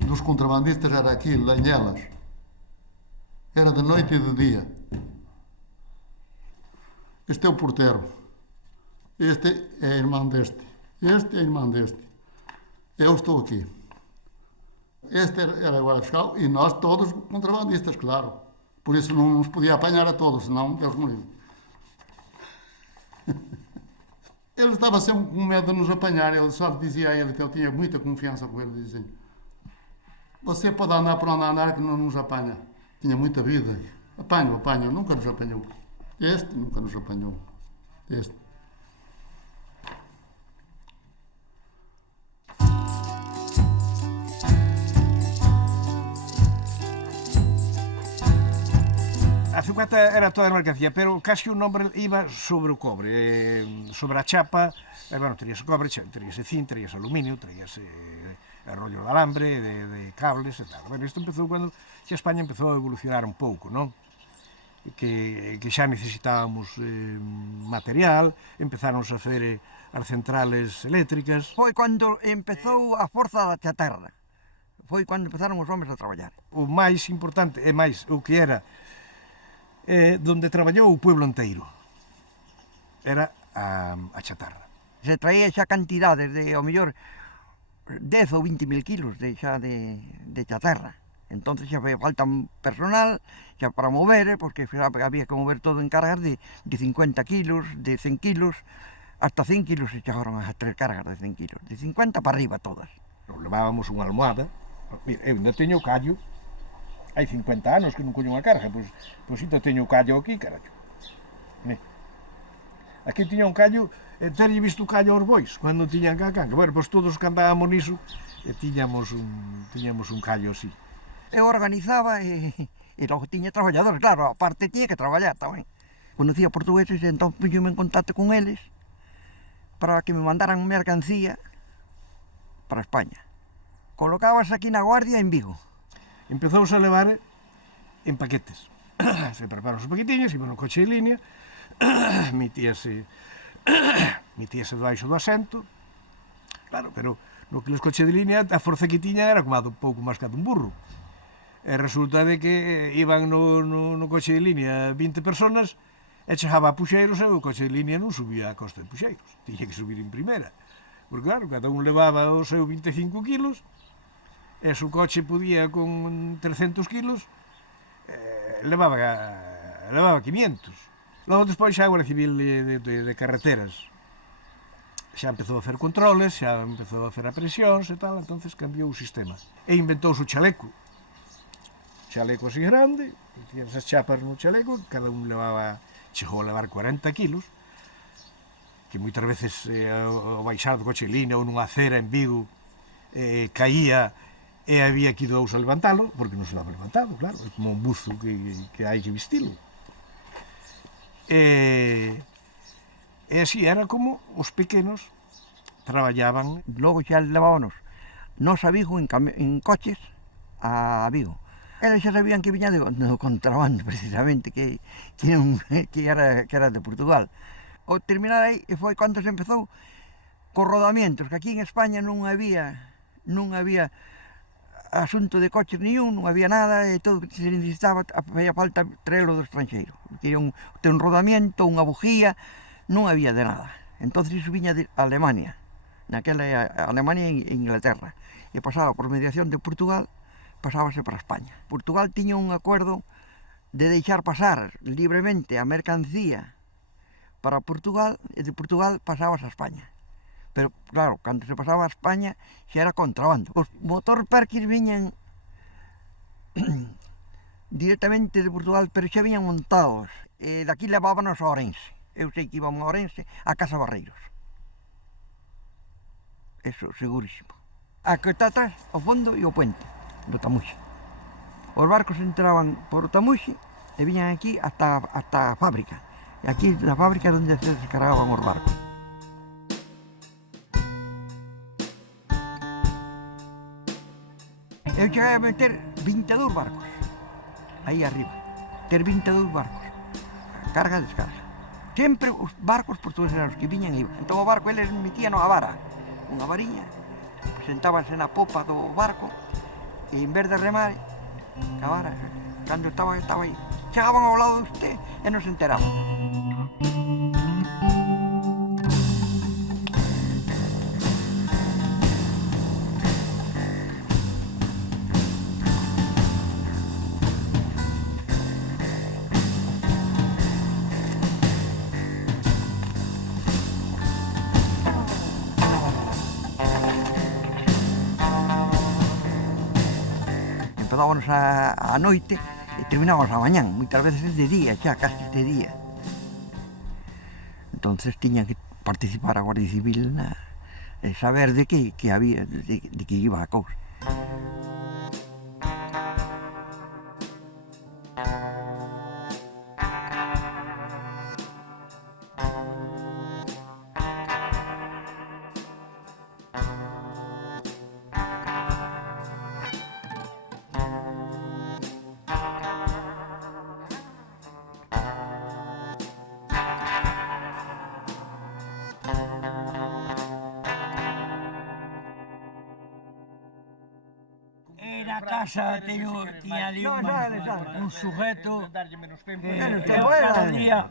dos contrabandistas era aqui, Lanhelas. Era de noite e de dia. Este é o porteiro. Este é a irmã deste. Este é a irmã deste. Eu estou aqui. Este era o guarda fiscal e nós todos contrabandistas, claro. Por isso não nos podia apanhar a todos, senão Deus me livre. Ele estava sempre com medo de nos apanhar. Ele só dizia a ele que eu tinha muita confiança com ele. Dizia assim, você pode andar por onde andar que não nos apanha. Tinha muita vida. Apanho, nunca nos apanhou. Este nunca nos apanhou. Este. A 50 era toda a mercancía, pero casi o nombre iba sobre o cobre, sobre a chapa, bueno, terías cobre, terías zinc, terías aluminio, terías rollo de alambre, de cables e tal. Bueno, isto empezou cando España empezou a evolucionar un pouco, non? que xa necesitábamos material, empezaron a fer as centrales eléctricas. Foi cando empezou a forza da chatarra. Foi cando empezaron os homes a traballar. O máis importante é máis o que era donde traballou o pueblo inteiro. Era a chatarra. Se traía xa cantidades de, ao mellor, 10 ou 20.000 kilos de chatarra. Entonces xa fai falta personal xa para mover, porque había que mover todo en cargas de 50 kilos, de 100 kilos, hasta 100 kilos se chegaron a 3 cargas de 100 kilos, de 50 para arriba todas. Nos levábamos unha almohada. Mira, eu ainda teño o callo, hai 50 anos que non coño unha carga, pois ainda teño o callo aquí, carajo. Aquí tiña un callo, teño visto o callo aos bois, cando tiñan cacán, que bueno, pois todos que andábamos niso, tiñamos un callo así. Eu organizaba e logo tiña traballadores, claro, aparte tiña que traballar tamén. Conocía portugueses e entón puxome en contacto con eles para que me mandaran mercancía para España. Colocabas aquí na Guardia en Vigo. Empezouse a levar en paquetes. Se prepararon os paquetiños, iban no coche de línea, metíase debaixo do asento. Claro, pero no que os coches de línea a forza que tiña era como pouco máis que a dun burro. E resulta de que iban no coche de línea 20 personas e chegaba a Puxeiros e o coche de línea non subía a costa de Puxeiros. Tiña que subir en primeira. Porque claro, cada un levaba os seus 25 kilos e o coche podía con 300 kilos levaba 500. Logo despois xa a Guardia Civil de Carreteras xa empezou a hacer controles, xa empezou a hacer apresións e tal, entonces cambiou o sistema. E inventouse o chaleco. Chaleco así grande, tiñas as chapas no chaleco, cada un chegou a levar 40 kilos, que moitas veces ao baixar do coche de línea ou nunha acera en Vigo caía e había que ir dous a levantalo, porque non se daba levantado, claro, é como un buzo que hai que vestilo. E así era como os pequenos traballaban. Logo xa levábanos nos a Vigo en coches a Vigo. Eles xa sabían que viña do contrabando, precisamente, que era de Portugal. O terminar aí foi cando se empezou cos rodamientos, que aquí en España non había asunto de coches niún, non había nada, e todo que se necesitaba, había falta traerlo do estranxeiro. Querían ter un rodamiento, unha bujía, non había de nada. Entón iso viña de Alemania, naquela Alemania e Inglaterra, e pasaba por mediación de Portugal, pasábase para España. Portugal tiña un acordo de deixar pasar libremente a mercancía para Portugal, e de Portugal pasabas a España. Pero, claro, cando se pasaba a España xa era contrabando. Os motor parques viñan directamente de Portugal, pero xa viñan montados. E daqui levábanos a Ourense. Eu sei que íbamos a Ourense, a Casa Barreiros. Eso, segurísimo. A que está atrás, ao fondo, e o puente do Tamuxe. Os barcos entraban por o Tamuxe e viñan aquí hasta a fábrica. E aquí na fábrica é onde se descargaban os barcos. Eu cheguei a meter 22 barcos aí arriba. Ter 22 barcos. Carga e descarga. Sempre os barcos portugueses eran os que viñan e iban. Entón o barco eles metían a vara, unha variña, sentábanse na popa do barco e en vez de remar, a vara, cando estaba aí, chegaban ao lado de usted e non se enteraban. Empezábamos a noite e terminábamos a mañán, moitas veces de día, xa casi de día. Entonces tiña que participar a Guardia Civil e saber de que había, de que iba a cousa. na casa tiña ali un sujeto que cada día,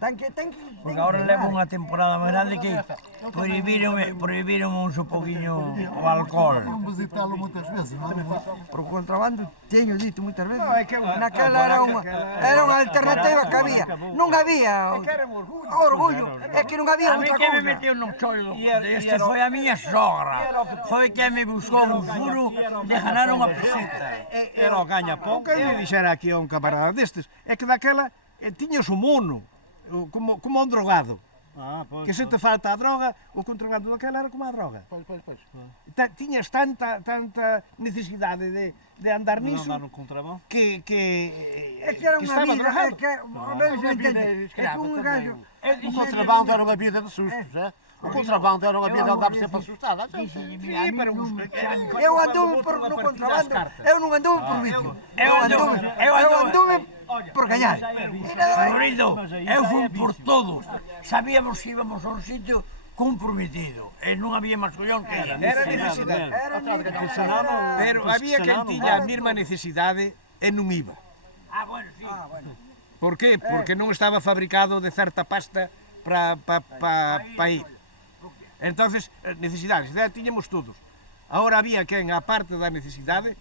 porque agora levo unha temporada máis grande que prohibiron un poquinho o alcohol. Vamos visitá-lo muitas vezes, não? Por contrabando, teño dito muitas veces, naquela era unha alternativa que había. Non había orgullo, é que non había A mí outra que me cousa. meteu nun chollo deste foi a miña sogra. Foi que me buscou un furo de ganar unha peseta. Era o gañapón que me dixera aquí a un camarada destes. É que daquela tiñas o mono, como un drogado. Que se te falta a droga, o contrabando daquela era como a droga. Tiñas tanta necesidade de andar niso que era unha estaba vida, drogado. é que un gajo... O contrabando era unha vida de sustos, é? O contrabando era unha vida de andar sempre assustado. Eu anduve no contrabando, eu non anduve por vicio. Eu anduve por gañar. Florido, eu fui por todos. Sabíamos que íbamos a un sitio comprometido e non había máis collón que era. Era necesidade. Pero había quen tiña a mesma necesidade e non iba. Bueno, sí. Por qué? Porque non estaba fabricado de certa pasta para ir. Entonces, necesidades, tiñamos todos. Ahora había quen, a parte da necesidade,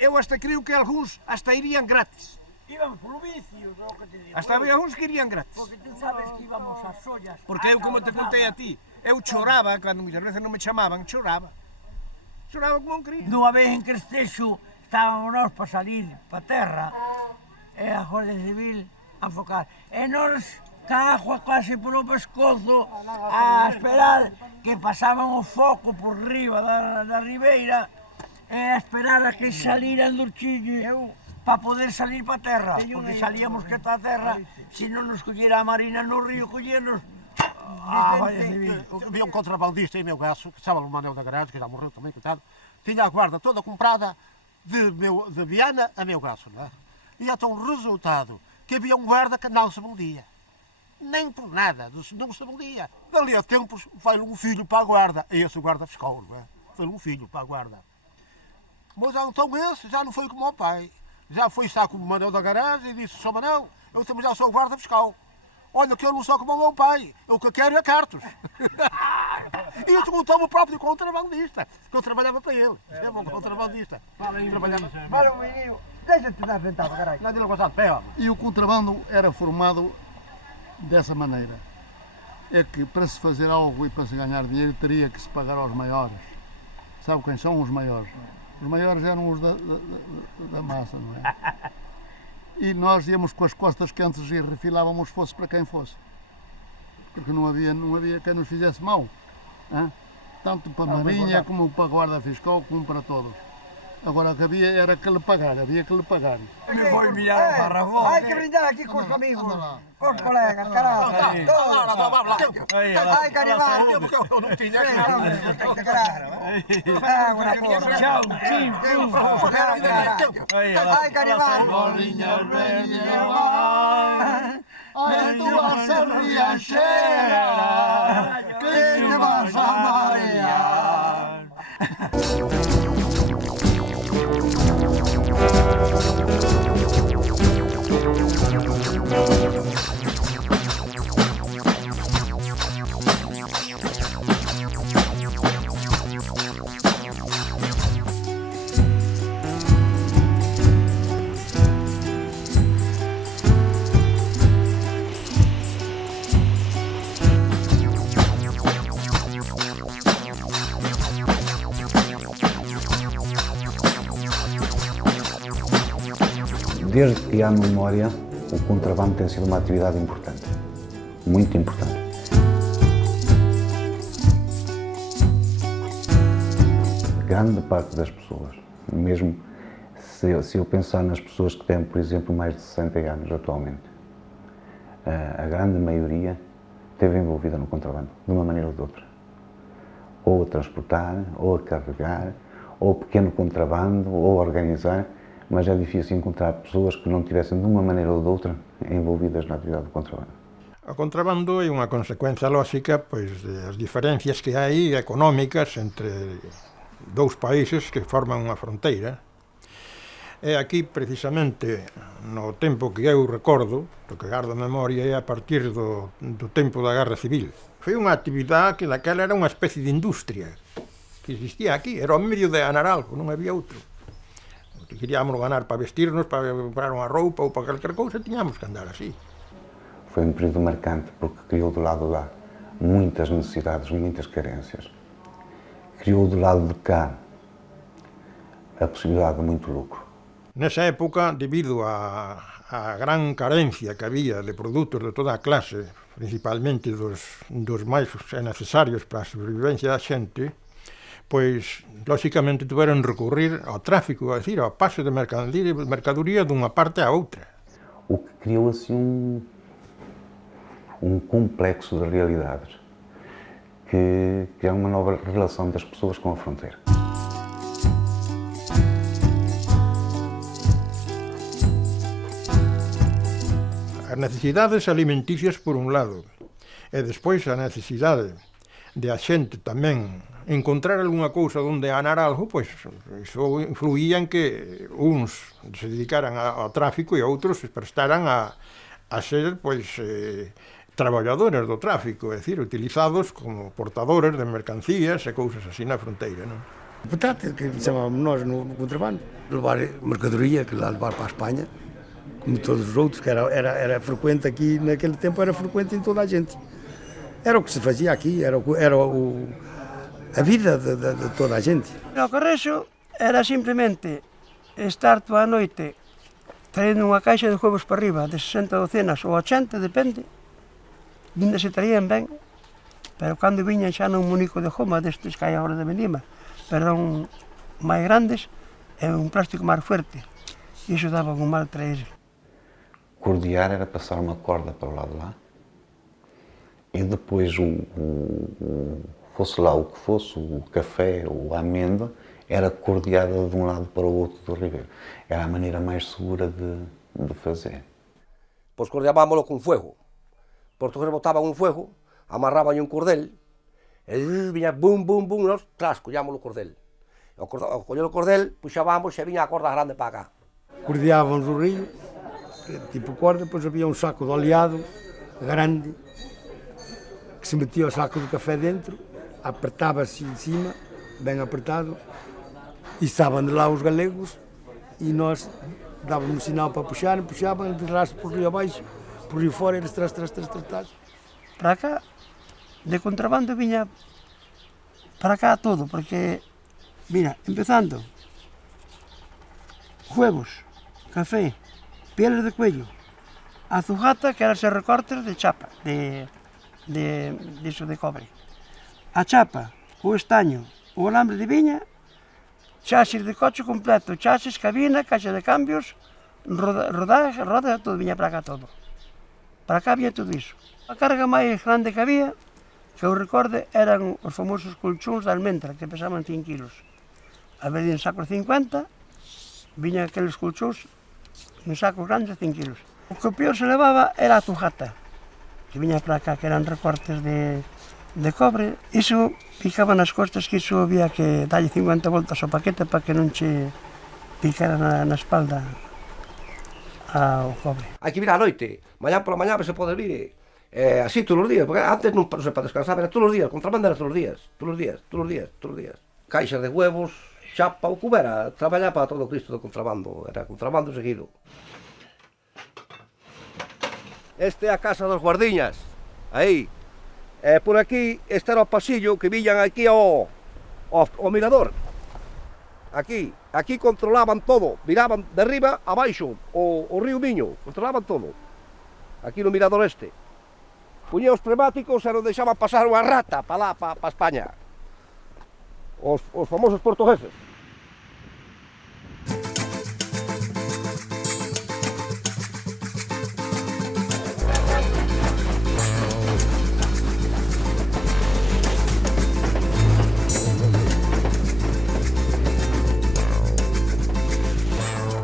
eu hasta creo que algúns hasta irían gratis. Íbamos polo vicio, o que te digo. Hasta había algúns que irían gratis. Porque tú sabes que íbamos ás ollas. Porque eu, como te contei a ti, eu choraba, cando muitas veces non me chamaban, choraba. Choraba como un crío. Nunha vez en Crestexo, estábamos nós para salir para terra, e a Guardia Civil a enfocar. E nós, ca agua case polo pescozo, a esperar que pasaban o foco por riba da ribeira, e a esperar a que saliran do chillo para poder salir para terra, porque salíamos que está a terra, se non nos collera a marina no río, collernos a Guardia Civil. Havia um contrabandista em meu gaço, que estava no Manel da Garagem, que já morreu também, coitado, tinha a guarda toda comprada de Viana a meu gaço, não é? E então o resultado, que havia um guarda que não se vendia. Nem por nada, não se vendia. Dali a tempos, vai um filho para a guarda, e esse guarda fiscal, não é? Foi um filho para a guarda. Mas então esse já não foi como o pai. Já foi estar com o Manel da Garagem e disse, Sr. Manel, eu também já sou guarda fiscal. Olha que eu não sou como o meu pai, eu que quero é cartos. E eu perguntou-me o próprio contrabandista, que eu trabalhava para ele. É um contrabandista. Vale, o menino, deixa-te dar sentado, caralho. Não, ele gostava de pé, E o contrabando era formado dessa maneira. É que para se fazer algo e para se ganhar dinheiro teria que se pagar aos maiores. Sabe quem são os maiores? Os maiores eram os da massa, não é? E nós íamos com as costas quentes e refilávamos fosse para quem fosse. Porque não havia quem nos fizesse mal. Hein? Tanto para a Marinha, como para a Guarda Fiscal, como para todos. Agora o que havia era que lhe pagar, havia que lhe pagar. Me vou mirar o barragón. Hay que brindar aquí con os amigos, con os colegas, caralho. Ai, canibal. Eu não tinha Tchau, Ai, canibal. Bolinhas medieval, ai tua sarriaxera, que te vas a marear. Desde que há memória, o contrabando tem sido uma atividade importante, muito importante. Grande parte das pessoas, mesmo se eu pensar nas pessoas que têm, por exemplo, mais de 60 anos atualmente, a grande maioria esteve envolvida no contrabando, de uma maneira ou de outra. Ou a transportar, ou a carregar, ou pequeno contrabando, ou a organizar, mas é difícil encontrar pessoas que não tivessem de uma maneira ou de outra envolvidas na atividade do contrabando. O contrabando é unha consecuencia lógica pois, das diferencias que hai económicas entre dous países que forman unha fronteira. E aquí, precisamente, no tempo que eu recordo, do que gardo memoria, é a partir do tempo da Guerra Civil. Foi unha actividade que daquela era unha especie de industria que existía aquí, era o medio de ganar algo, non había outro. Se queríamos ganar para vestirnos, para comprar unha roupa ou para calquer cousa, tiñamos que andar así. Foi um período marcante porque criou do lado lá muitas necessidades, muitas carências. Criou do lado de cá a possibilidade de muito lucro. Nesa época, debido á gran carencia que había de produtos de toda a clase, principalmente dos máis necesarios para a sobrevivencia da xente, pois, lóxicamente, tuveron recurrir ao tráfico, é dicir, ao paso de mercadoría dunha parte á outra. O que criou, assim, um complexo de realidades, que é uma nova relação das pessoas com a fronteira. As necesidades alimenticias por un lado, e despois a necesidade de a xente tamén encontrar algunha cousa onde ganar algo, pois iso influía en que uns se dedicaran ao tráfico e outros se prestaran a ser, pois, traballadores do tráfico, é dicir, utilizados como portadores de mercancías e cousas así na fronteira, non? Petate, que chamábamos nós no contrabando, levar mercadoria, que lá levar para a Espanha, como todos os outros, que era frequente aqui, naquele tempo era frequente em toda a gente. Era o que se fazia aqui, era a vida de toda a gente. O correxo era simplemente estar toda a noite traendo unha caixa de huevos para arriba, de 60 docenas ou 80, depende, donde se traían ben, pero cando viñan xa nun munico de goma, destes que hai agora de Vendima, pero eran máis grandes e un plástico máis fuerte, e iso daba un mal traer. Cordear era passar uma corda para o lado de lá e depois, fosse lá o que fosse, o café ou a amêndoa, era cordeada de um lado para o outro do ribeiro. Era a maneira mais segura de fazer. Pois cordeábamoslo con fuego. Os portugueses botaban un fuego, amarraban un cordel, e viña bum, bum, bum, nós, tras, collámoslo o cordel. Ao coller o cordel, puxábamos e viña a corda grande para cá. Cordeávamos o río, tipo corda, depois havia um saco de oleado grande que se metia o saco de café dentro, apertava-se em cima, bem apertado, e estavam de lá os galegos e nós dávamos sinal para puxar, puxavam, de trás por rio abaixo, por rio fora, eles trás. Para cá, de contrabando viña para cá todo, porque, mira, empezando, huevos, café, pieles de cuello, azujata, que eran recortes de chapa, de cobre, a chapa, o estaño, o alambre de viña, chasis de coche completo, chasis, cabina, caixa de cambios, rodas, todo viña para cá todo. Para cá había todo iso. A carga máis grande que había, que eu recorde, eran os famosos colchóns de almendra, que pesaban 100 kilos. A ver, en sacos 50, viñan aqueles colchóns en sacos grandes de 100 kilos. O que peor se levaba era a tujata, que viña para cá, que eran recortes de cobre. Iso picaba nas costas, que iso había que darlle 50 voltas ao paquete para que non che picara na espalda ao cobre. Hai que vir á noite, mañá pola mañá se pode vir, así todos os días, porque antes non se para descansar, era todos os días, contrabando era todos os días. Caixas de huevos, chapa, o que era, traballar para todo o Cristo do contrabando, era contrabando seguido. Este é a casa dos guardiñas, aí. Por aquí, este era o pasillo que viñan aquí ao mirador. Aquí controlaban todo, miraban de arriba a baixo o río Miño, controlaban todo. Aquí no mirador este. Puñía os pneumáticos e non deixaban pasar unha rata para lá, para España. Os famosos portugueses.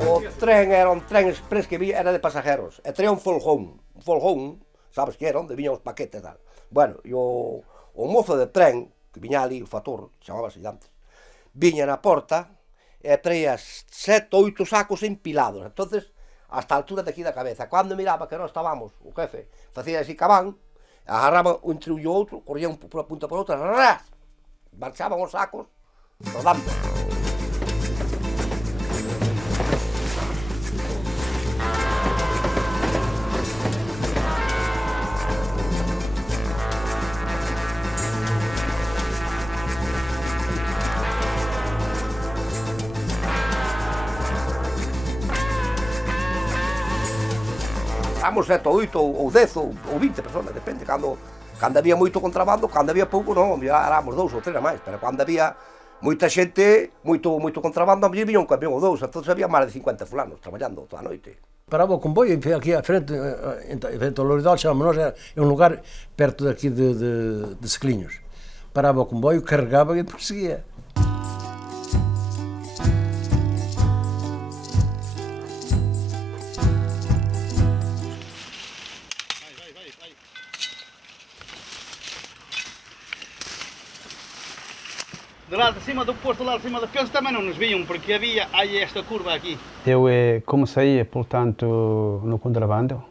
O tren era un tren express que era de pasajeros, e traía un folgón, sabes que era, onde viñan os paquetes e tal. Bueno, e o mozo de tren, que viña ali, o factor, chamábase antes, viña na porta, e traía 7 ou 8 sacos empilados. Entonces, hasta a altura de aquí da cabeza. Cando miraba que nós estábamos, o jefe facía así cabán, agarraba entre un e outro, corría un por punta por outra, ras, marchaban os sacos, rodando. Éramos 7 ou 8 ou 10 ou 20 personas, depende, cando había moito contrabando, cando había pouco non, éramos 2 ou 3 a máis, pero cando había moita xente, moito contrabando, a mellor viña un camión ou 2, entón había máis de 50 fulanos traballando toda a noite. Paraba o comboio aquí à frente ao Louridal, chamamos nós, é un lugar perto daqui de Seclinhos. Paraba o comboio, carregava e depois seguia. De lá de cima do posto, lá de cima da pensa, também não nos viam, porque havia aí esta curva aqui. Eu comecei, portanto, no contrabando,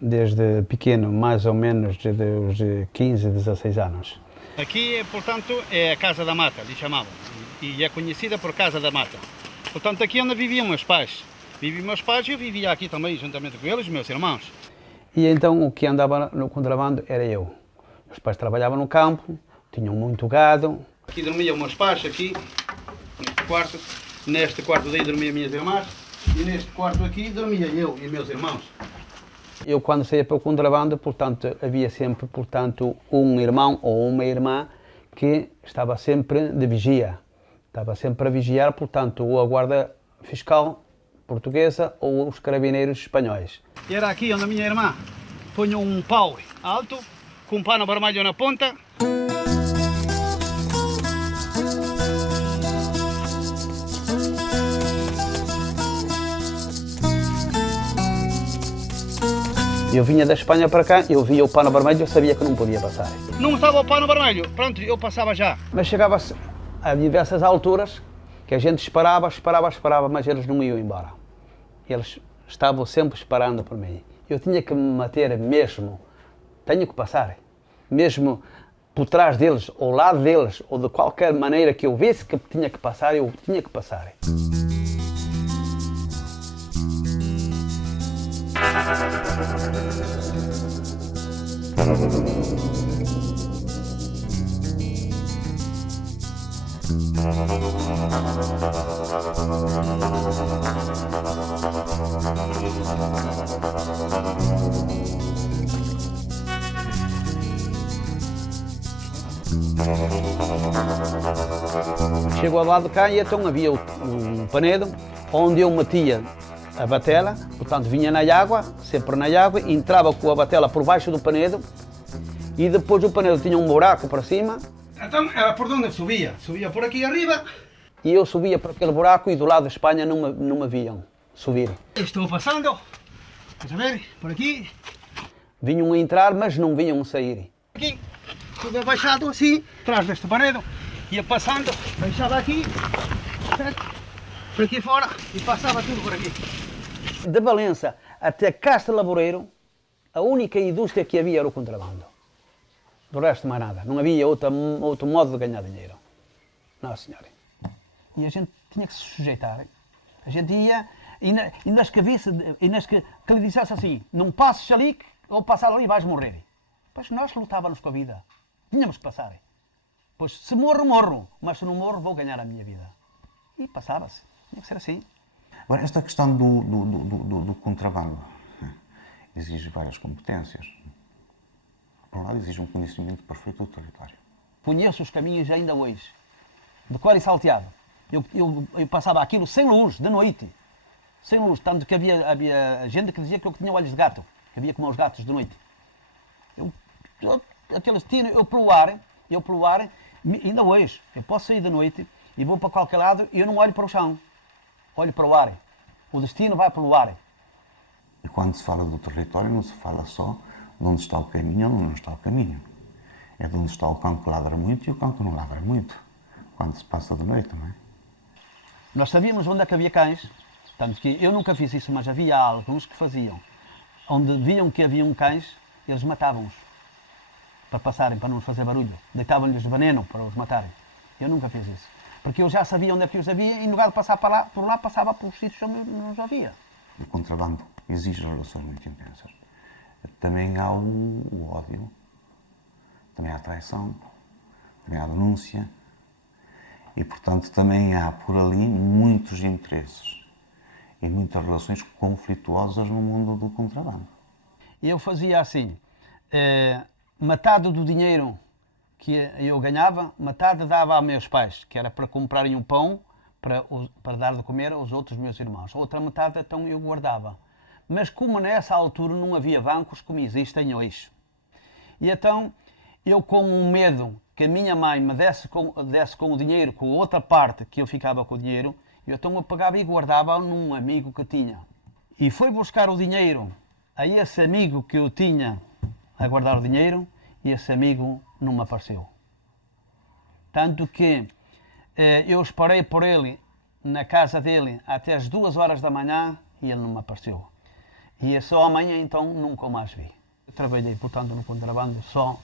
desde pequeno, mais ou menos desde os 15, 16 anos. Aqui, portanto, é a Casa da Mata, lhe chamavam, e é conhecida por Casa da Mata. Portanto, aqui onde viviam meus pais. Viviam meus pais e eu vivia aqui também, juntamente com eles, meus irmãos. E então o que andava no contrabando era eu. Os pais trabalhavam no campo, tinham muito gado. Aqui dormiam meus pais, aqui, neste quarto daí dormiam minhas irmãs, e neste quarto aqui dormia eu e meus irmãos. Eu quando saía para o contrabando, portanto, havia sempre, portanto, um irmão ou uma irmã que estava sempre de vigia. Estava sempre a vigiar, portanto, ou a guarda fiscal portuguesa ou os carabineiros espanhóis. E era aqui onde a minha irmã punha um pau alto, com um pano vermelho na ponta. Eu vinha da Espanha para cá, eu via o pano vermelho, eu sabia que não podia passar. Não estava o pano vermelho, pronto, eu passava já. Mas chegava a diversas alturas que a gente esperava, mas eles não iam embora. Eles estavam sempre esperando por mim. Eu tinha que me manter mesmo, tenho que passar, mesmo por trás deles, ao lado deles, ou de qualquer maneira que eu visse que tinha que passar, eu tinha que passar. Chego ao lado de cá e então havia um panedo onde eu metia a batela, portanto vinha na água, sempre na água, entrava com a batela por baixo do panedo e depois o panedo tinha um buraco para cima. Então era por onde subia por aqui arriba. E eu subia por aquele buraco e do lado da Espanha não me viam subir. Estou passando, estás a ver, por aqui. Vinham a entrar, mas não vinham a sair. Aqui, tudo abaixado assim, atrás deste panedo, ia passando, baixava aqui, por aqui fora e passava tudo por aqui. De Valença até Castro Laboreiro, a única indústria que havia era o contrabando. Do resto, mais nada. Não havia outro modo de ganhar dinheiro. Não, senhora. E a gente tinha que se sujeitar. A gente ia, e nas que lhe dissesse assim, não passes ali, ou passar ali vais morrer. Pois nós lutávamos com a vida. Tínhamos que passar. Pois se morro, mas se não morro, vou ganhar a minha vida. E passava-se. Tinha que ser assim. Agora, esta questão do contrabando exige várias competências. Por um lado, exige um conhecimento perfeito do território. Conheço os caminhos ainda hoje, de cor e salteado. Eu passava aquilo sem luz, de noite. Sem luz, tanto que havia gente que dizia que eu tinha olhos de gato, que havia como os gatos de noite. Aqueles tiros, eu pelo ar, ainda hoje, eu posso sair de noite e vou para qualquer lado e eu não olho para o chão. Olho para o ar. O destino vai pelo ar. E quando se fala do território, não se fala só de onde está o caminho ou onde não está o caminho. É de onde está o cão que ladra muito e o cão que não ladra muito. Quando se passa de noite, não é? Nós sabíamos onde é que havia cães, tanto que eu nunca fiz isso, mas havia alguns que faziam. Onde viam que haviam cães, eles matavam-os. Para passarem, para não fazer barulho. Deitavam-lhes veneno para os matarem. Eu nunca fiz isso. Porque eu já sabia onde é que os havia e, em lugar de passar por lá, passava por sítios onde não os havia. O contrabando exige relações muito intensas. Também há o ódio, também há a traição, também há a denúncia e, portanto, também há por ali muitos interesses e muitas relações conflituosas no mundo do contrabando. E eu fazia assim, metade do dinheiro que eu ganhava, metade dava a meus pais, que era para comprarem um pão para dar de comer aos outros meus irmãos. A outra metade, então, eu guardava. Mas como nessa altura não havia bancos como existem hoje. E então, eu com o medo que a minha mãe me desse com o dinheiro, com a outra parte que eu ficava com o dinheiro, eu pegava e guardava num amigo que tinha. E foi buscar o dinheiro a esse amigo que eu tinha a guardar o dinheiro e esse amigo não me apareceu. Tanto que eu esperei por ele na casa dele até as 2 horas da manhã e ele não me apareceu. E esse homem, então, nunca mais vi. Eu trabalhei, portanto, no contrabando só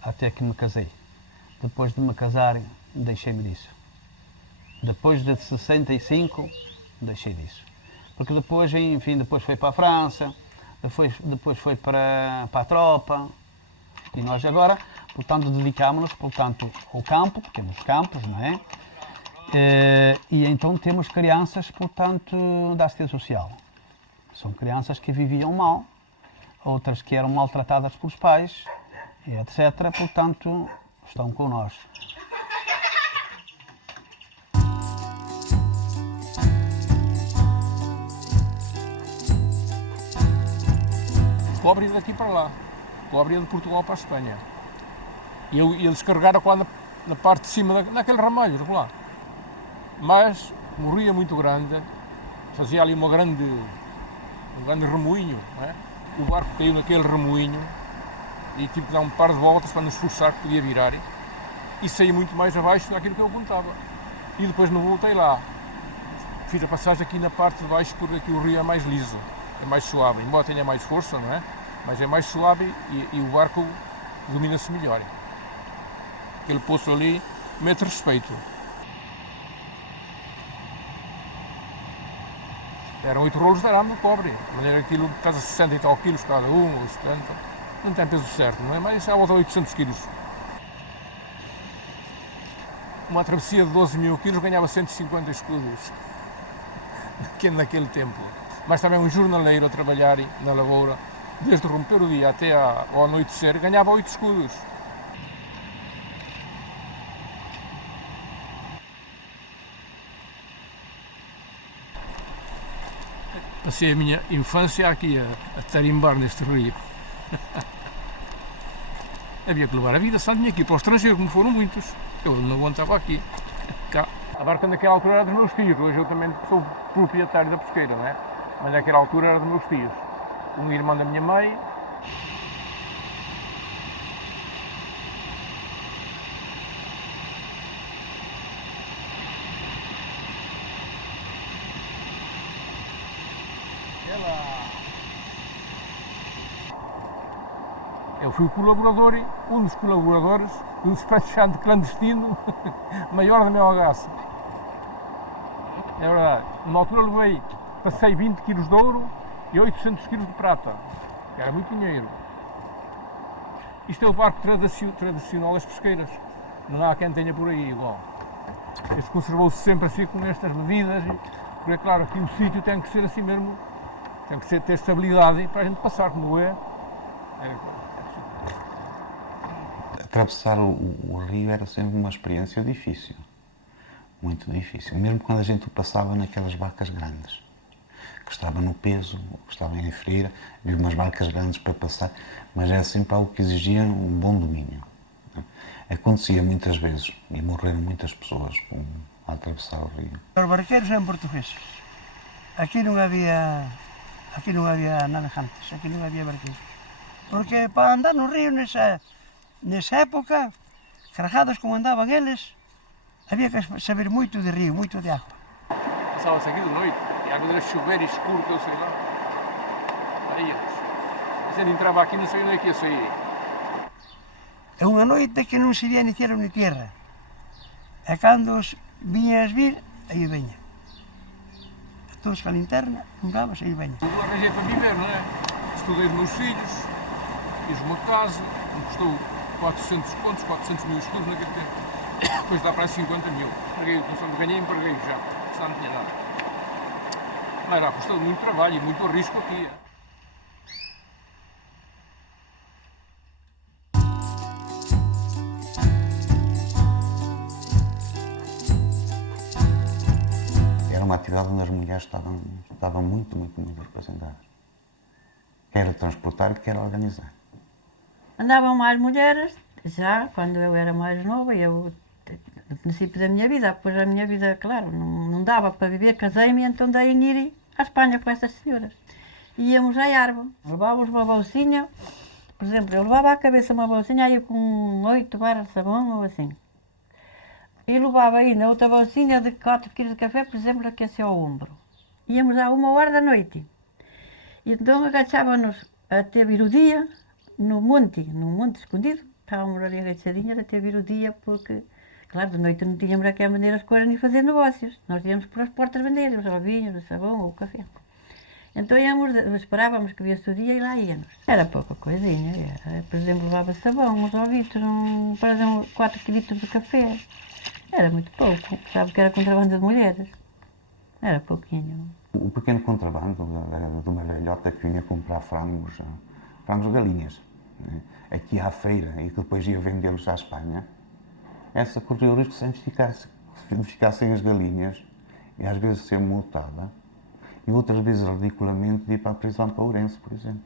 até que me casei. Depois de me casar, deixei-me disso. Depois de 65, deixei disso. Porque depois, enfim, depois foi para a França, depois foi para a tropa. E nós agora, portanto, dedicámos-nos, portanto, ao campo, temos campos, não é? E então temos crianças, portanto, da assistência social. São crianças que viviam mal, outras que eram maltratadas pelos pais, etc. Portanto, estão com nós. Cobre daqui para lá, cobre de Portugal para a Espanha. E eu ia descarregar na parte de cima, naquele ramalho, lá. Mas morria muito grande, fazia ali um grande remoinho, não é? O barco caiu naquele remoinho e tive que dar um par de voltas para nos esforçar que podia virar e saí muito mais abaixo daquilo que eu contava. E depois não voltei lá. Fiz a passagem aqui na parte de baixo porque aqui o rio é mais liso, é mais suave, embora tenha mais força, não é? Mas é mais suave e o barco domina-se melhor. Aquele poço ali mete respeito. Eram 8 rolos de arame de cobre, de maneira que aquilo pesa 60 e tal quilos cada um, ou 70. Não tem peso certo, não é? Mas isso é à volta de 800 quilos. Uma travessia de 12 mil quilos ganhava 150 escudos, naquele tempo. Mas também um jornaleiro a trabalhar na lavoura, desde romper o dia até ao anoitecer, ganhava 8 escudos. Passei a minha infância aqui a tarimbar neste rio. Havia que levar a vida, senão tinha que ir para o estrangeiro, como foram muitos. Eu não aguentava aqui. Cá. A barca naquela altura era dos meus tios, hoje eu também sou proprietário da pesqueira, não é? Mas naquela altura era dos meus tios. Um irmão da minha mãe. Eu fui o colaborador, um dos colaboradores do despachante clandestino maior da Melgaço. É verdade. Na altura passei 20 quilos de ouro e 800 quilos de prata, que era muito dinheiro. Isto é o barco tradicional das pesqueiras. Não há quem tenha por aí igual. Este conservou-se sempre assim com estas medidas, porque é claro que o sítio tem que ser assim mesmo, tem que ter estabilidade para a gente passar, como é. Atravessar o rio era sempre uma experiência difícil, muito difícil, mesmo quando a gente o passava naquelas barcas grandes, que estava no peso, que estava em freira, havia umas barcas grandes para passar, mas era sempre algo que exigia um bom domínio. Acontecia muitas vezes, e morreram muitas pessoas a atravessar o rio. Os barqueiros eram portugueses. Aqui não havia navegantes, aqui não havia barqueiros. Porque para andar no rio nessa época, carregados como andavam eles, havia que saber muito de rio, muito de água. passava-se aqui de noite, e às vezes era chover e escuro, que eu sei lá. Aí, se ele entrava aqui, não sei onde é que ia sair. É unha noite que non se vía ni cielo ni tierra. E cando viñas vir, aí veña. Todos con a linterna, non dabas, aí veña. Eu arranjei para viver, não é? Estudei os meus filhos, fiz uma casa, me custou 400 contos, 400 mil escudos naquele tempo. Depois dá para 50 mil. Paguei, quando ganhei, empreguei já, senão não tinha nada. Não era, custou muito trabalho e muito risco aqui. Era uma atividade onde as mulheres estavam muito representadas. Quer transportar, quer organizar. Andavam mais mulheres, já quando eu era mais nova, eu, no princípio da minha vida, depois a minha vida, claro, não dava para viver, casei-me, então daí ir à Espanha com essas senhoras. Íamos à árvore, levávamos uma bolsinha, por exemplo, eu levava à cabeça uma bolsinha aí com 8 barras de sabão ou assim. E levava ainda outra bolsinha de 4 kg de café, por exemplo, aqui assim ao ombro. Íamos à 1h da noite. E então agachávamos até vir o dia, num monte escondido. Estávamos ali agachadinhas até vir o dia, porque, claro, de noite não tínhamos a que vender as coisas nem fazer negócios. Nós íamos por as portas vender os ovinhos, o sabão ou o café. Então íamos, esperávamos que viesse o dia e lá íamos. Era pouca coisinha, era. Por exemplo, levava sabão, uns ovitos, 4 kg de café. Era muito pouco, sabe que era contrabando de mulheres. Era pouquinho. O pequeno contrabando de uma velhota que vinha comprar frangos galinhas, né? Aqui à feira e que depois ia vendê-los à Espanha, essa corria o risco de se ficassem as galinhas e às vezes ser multada e outras vezes ridiculamente de ir para a prisão para Ourense, por exemplo.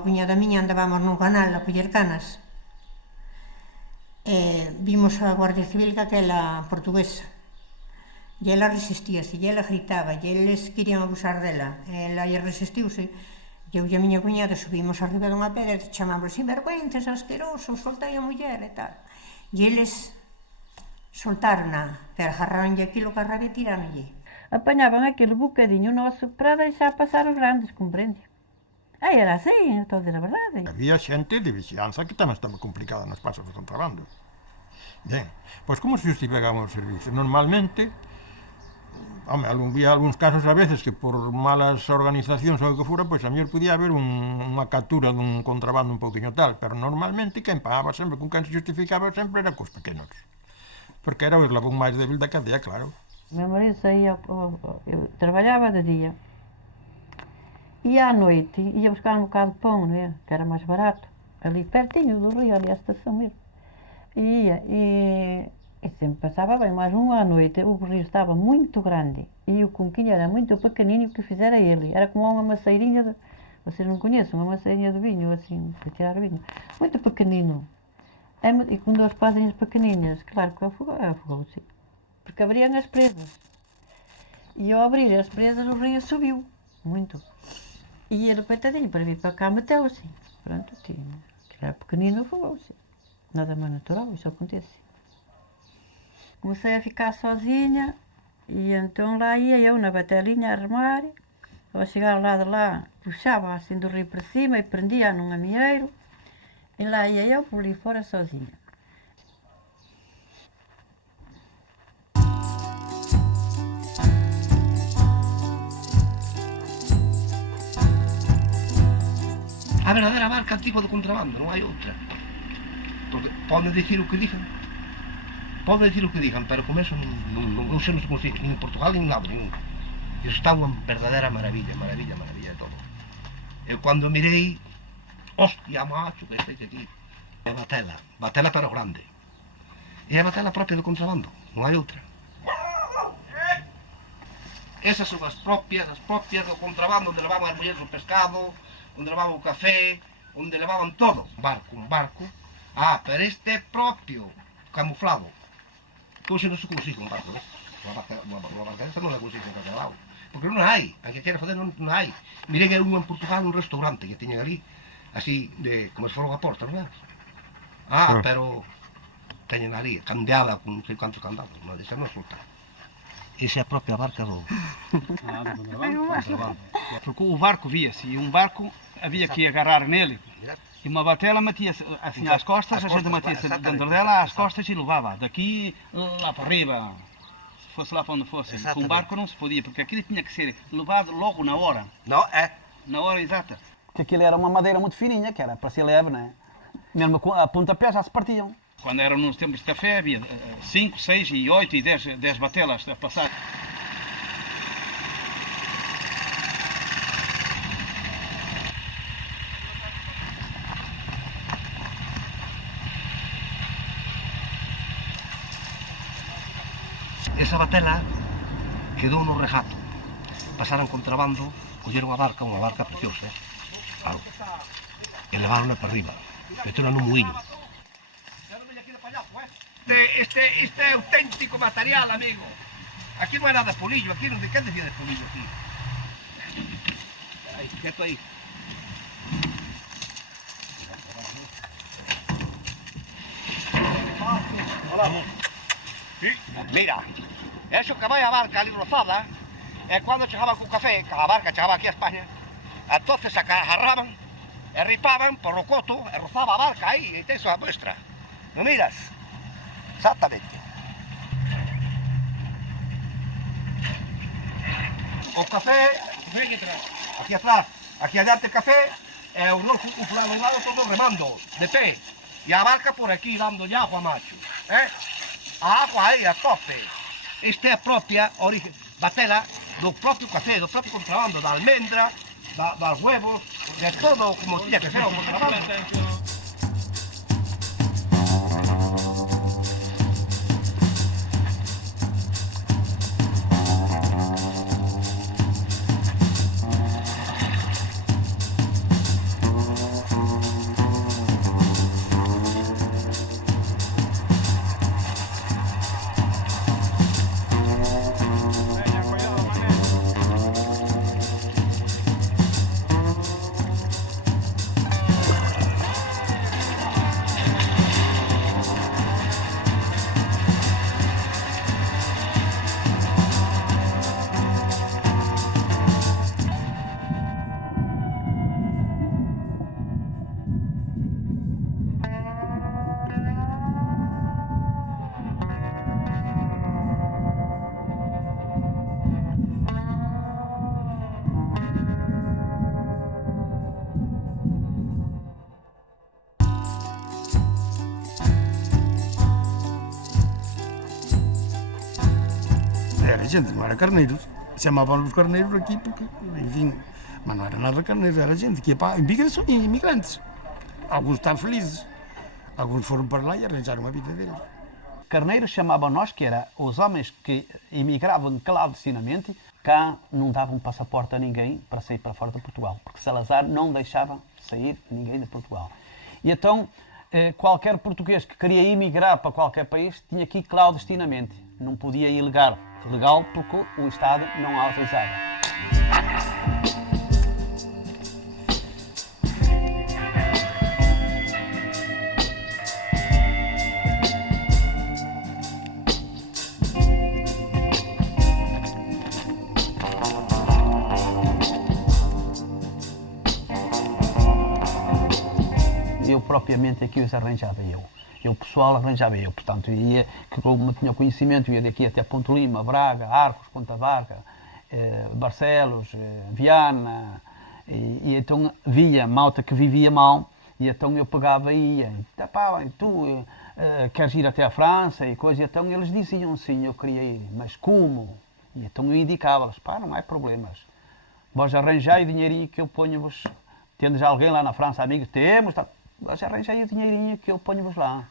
Cuñada miña andábamos nun canal a coller canas e vimos a Guardia Civil aquela portuguesa e ela resistíase, e ela gritaba e eles querían abusar dela e ela resistiuse e eu e a miña cuñada subimos arriba dunha pedra e chamamos sinvergüenzas, asquerosos, soltai a muller e tal e eles soltaron-na pero agarraronlle aquilo que a rabia e tiraronlle. Apanhaban aquele bocadinho noso para deixar passar os grandes, compreende? Aí era assim, estou a dizer a verdade. Había xente de vixianza que tamén estaba complicada nos pasos de contrabando. Ben, pois como se justificaban os servicios? Normalmente, había algúns casos a veces que por malas organizacións ou o que fora, pois a mellor podía haber unha captura dun contrabando un pouquinho tal, pero normalmente quen pagaba sempre, con quen se justificaba sempre era cos pequenos. Porque era o eslabón máis débil da cadea, claro. Meu marido saía, eu traballaba de día. E à noite ia buscar um bocado de pão, não é? Que era mais barato, ali pertinho do rio, ali à estação mesmo. E ia, e sempre passava bem, mas à noite o rio estava muito grande e o conquinho era muito pequenino, o que fizera ele. Era como uma maceirinha, vocês não conhecem, uma maceirinha de vinho, assim, para tirar vinho. Muito pequenino. E com 2 pazinhas pequeninas, claro que afogou-se. Porque abriam as presas. E ao abrir as presas o rio subiu, muito. E ele, coitadinho, para vir para cá, meteu-se. Pronto, que era pequenino, afogou-se. Nada mais natural, isso acontece. Comecei a ficar sozinha e então lá ia eu na batelinha a remar. Ao chegar lá de lá, puxava assim do rio para cima e prendia num amieiro. E lá ia eu por ali fora sozinha. A verdadeira barca antigua do contrabando, non hai outra. Porque poden dicir o que dicen. pode decir o que digan, pero con eso non se nos consigue, nin en Portugal, nin en lado, nin. Iso está unha verdadeira maravilla de todo. Eu cando mirei, hostia, macho, que este aquí. É batela pero grande. E é a batela propia do contrabando, non hai outra. Esas son as propias do contrabando, onde levaban as mulleres o pescado, onde levaban o café, onde levaban todo. Un barco. Ah, pero este é propio, camuflado. Que hoxe non se consigue un barco, ¿ves? Unha barca desta non la consigue en calquer lado. Porque non hai, a que quere fazer non hai. Mirei eu en Portugal un restaurante que tiñen ali, así, como se fora unha porta, non é? Pero teñen ali, candeada con non sei cantos candados, non deixa non soltar. Esa é a propia barca do contrabando. Porque o barco via-se, e um barco havia que agarrar nele. E uma batela metia-se assim às costas, a gente metia-se dentro dela às costas e levava. Daqui lá para arriba, se fosse lá para onde fosse. Com um barco não se podia, porque aquilo tinha que ser levado logo na hora. Não, é? Na hora exata. Que aquilo era uma madeira muito fininha, que era para ser leve, não é? Mesmo a pontapé já se partiam. Quando eram nos tempos de café, havia 5, 6 e 8 e 10 batelas a passar. Esa batela quedou no regato. Pasaron contrabando, colleron unha barca preciosa, claro, e levaron para arriba, meteron no muiño. Este é auténtico material, amigo. Aquí non é nada de polillo, aquí non de que decía de polillo aquí. Aí, quieto aí. Hola. Mira, eso que vai a barca ali rozada é cando chegaban con café, que a barca chegaba aquí a España, entonces agarraban e ripaban por o coto e rozaba a barca aí, e tes a muestra. Non miras? Exactamente. O café, aquí atrás, aquí adiante o café, e o rojo fulano ao lado todo remando, de pé. E a barca por aquí dándolle agua, macho. A agua aí, a tope. Esta é a propia batela do propio café, do propio contrabando, da almendra, dos huevos, de todo como tiña que ser o contrabando. Era gente, non era carneiros. Chamaban os carneiros aquí porque, enfim, mas non era nada carneiros, era gente que ia para inmigrantes. Alguns están felizes, alguns foram para lá e arranjaram a vida deles. Carneiros chamavam nós, que era os homens que emigravam clandestinamente, cá não davam passaporte a ninguém para sair para fora de Portugal, porque Salazar não deixava sair ninguém de Portugal. E então, qualquer português que queria emigrar para qualquer país tinha que ir clandestinamente, não podia ir legal porque o Estado não autorizava. Eu propriamente aqui os arranjava eu. O pessoal arranjava eu, portanto, ia, como tinha conhecimento, ia daqui até Ponte Lima, Braga, Arcos, Ponta Barca, Barcelos, Viana, e então via malta que vivia mal E então eu pegava e ia, pá, tu queres ir até a França e coisa, e então eles diziam sim, eu queria ir, mas como? E então eu indicava-lhes, pá, não há problemas, vós arranjai o dinheirinho que eu ponho-vos, tendes alguém lá na França, amigos, temos, tá, vós arranjai o dinheirinho que eu ponho-vos lá.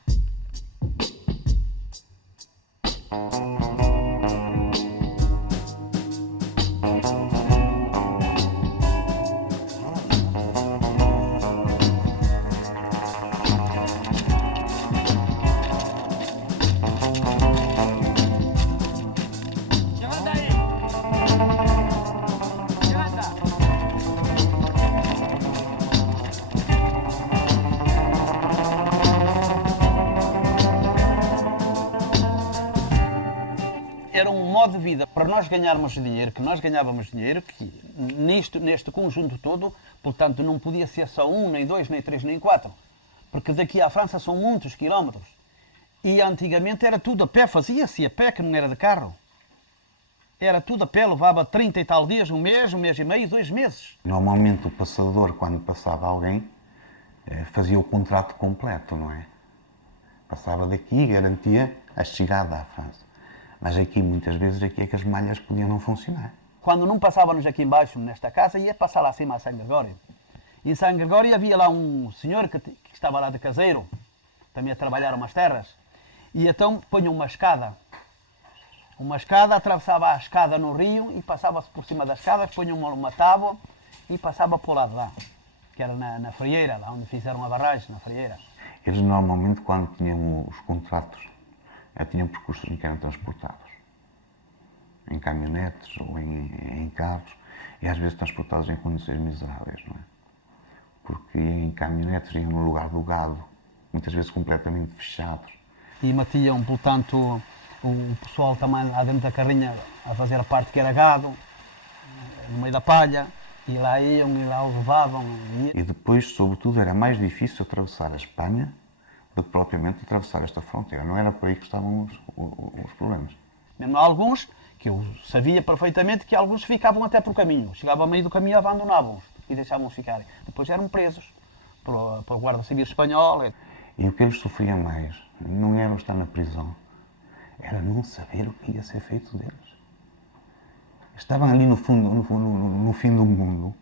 Era um modo de vida para nós ganharmos dinheiro, que nós ganhávamos dinheiro, que neste conjunto todo, portanto, não podia ser só um, nem dois, nem três, nem quatro, porque daqui à França são muitos quilómetros. E antigamente era tudo a pé, fazia-se a pé, que não era de carro. Era tudo a pé, levava 30 e tal dias, um mês e meio, 2 meses. Normalmente o passador, quando passava alguém, fazia o contrato completo, não é? Passava daqui e garantia a chegada à França. Mas aqui, muitas vezes, aqui é que as malhas podiam não funcionar. Quando não passávamos aqui embaixo, nesta casa, ia passar lá acima a São Gregório. E em São Gregório havia lá um senhor que estava lá de caseiro, também a trabalhar umas terras, e então punha uma escada, atravessava a escada no rio e passava-se por cima da escada, punha uma tábua e passava para o lado lá, que era na Frieira, lá onde fizeram a barragem, na Frieira. Eles normalmente, quando tinham os contratos, tinham percursos em que eram transportados, em caminhonetes ou em carros, e às vezes transportados em condições miseráveis, não é? Porque em caminhonetes iam no lugar do gado, muitas vezes completamente fechados. E metiam, portanto, o pessoal também lá dentro da carrinha a fazer a parte que era gado, no meio da palha, e lá iam e lá o levavam. E depois, sobretudo, era mais difícil atravessar a Espanha do que propriamente atravessar esta fronteira. Não era por aí que estavam os problemas. Mesmo alguns, que eu sabia perfeitamente que alguns ficavam até pelo caminho. Chegavam ao meio do caminho, abandonavam-os e deixavam-os ficarem. Depois eram presos pela Guarda Civil Espanhola. E o que eles sofriam mais não era estar na prisão, era não saber o que ia ser feito deles. Estavam ali no fim do mundo,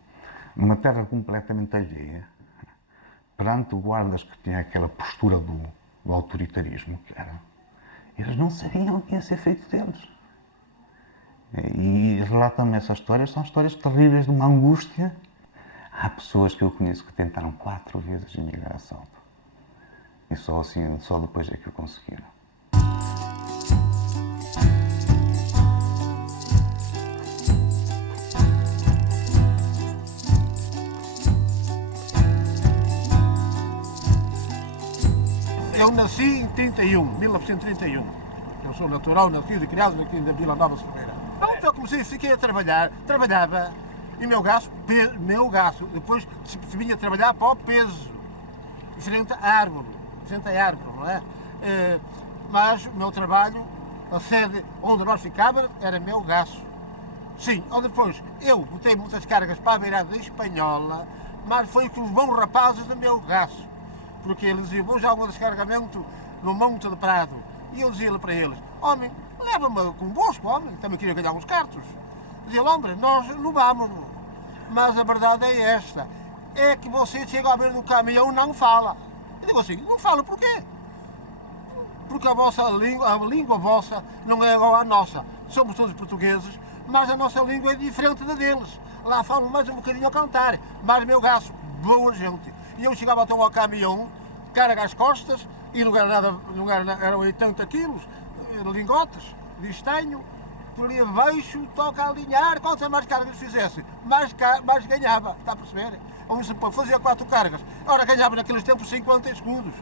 numa terra completamente alheia, perante guardas que tinham aquela postura do autoritarismo que era. Eles não sabiam o que ia ser feito deles. E relatam-me essas histórias, são histórias terríveis de uma angústia. Há pessoas que eu conheço que tentaram 4 vezes emigrar a Salto. E só depois é que o conseguiram. Eu nasci em 1931. Eu sou natural, nascido e criado aqui na Vila Nova de Cerveira. Então eu comecei, fiquei a trabalhar, trabalhava e meu gasto, depois se vinha trabalhar para o peso, frente à árvore, não é? Mas o meu trabalho, a sede onde nós ficávamos, era meu gasto. Sim, ou depois, eu botei muitas cargas para a beirada espanhola, mas foi com os bons rapazes do meu gasto. Porque eles diziam, vou já ao descarregamento no Monte de Prado. E eu dizia-lhe para eles, homem, leva-me convosco, homem, também queria ganhar uns cartos. Dizia, homem, nós não vamos. Mas a verdade é esta, é que você chega a ver no caminhão não fala. Eu digo assim, não fala por quê? Porque a língua vossa não é igual à nossa. Somos todos portugueses, mas a nossa língua é diferente da deles. Lá falam mais um bocadinho a cantar, mas meu gasto, boa gente. E eu chegava até ao caminhão, carga às costas, e não eram 80 quilos, lingotes de estanho, por ali abaixo, toca a alinhar, quantas mais cargas fizesse, mais ganhava, está a perceber? Ou se fazia 4 cargas, ora ganhava naqueles tempos 50 escudos.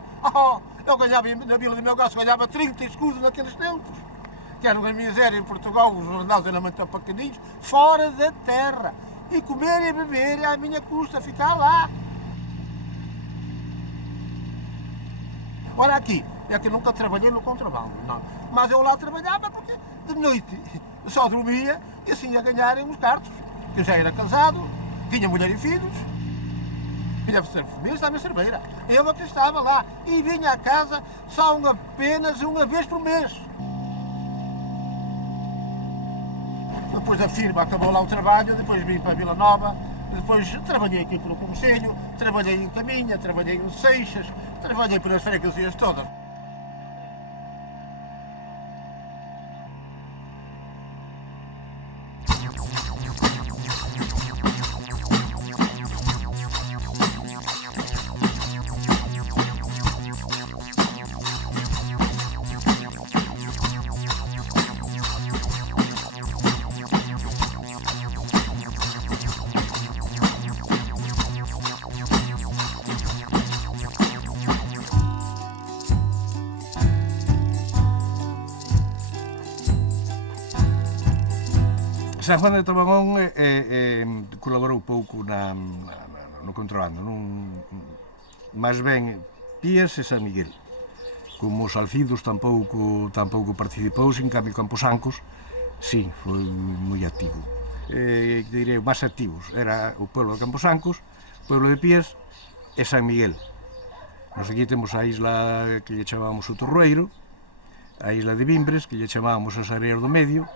Eu ganhava na Vila do meu gasto, ganhava 30 escudos naqueles tempos. Que era uma miséria em Portugal, os jornais eram muito pequeninos, fora da terra. E comer e beber à minha custa, ficar lá. Ora aqui, é que nunca trabalhei no contrabando, não. Mas eu lá trabalhava porque de noite só dormia e assim ia ganhar uns cartos. Eu já era casado, tinha mulher e filhos. Filha de família estava em Cerveira. Eu que estava lá e vinha a casa só apenas uma vez por mês. Depois a firma acabou lá o trabalho, depois vim para Vila Nova, depois trabalhei aqui pelo Conselho, trabalhei em Caminha, trabalhei em Seixas, trabalhei pelas freguesias todas. San Juan de Tobagón colaborou pouco no contrabando, máis ben Pías e San Miguel. Como os Alcidos tampouco participou, en cambio Camposancos, sí, foi moi activo. Direi, máis activos era o pueblo de Camposancos, o pueblo de Pías e San Miguel. Nos aquí temos a isla que lle chamábamos o Torroeiro, a isla de Vimbres, que lle chamábamos as Areas do Medio,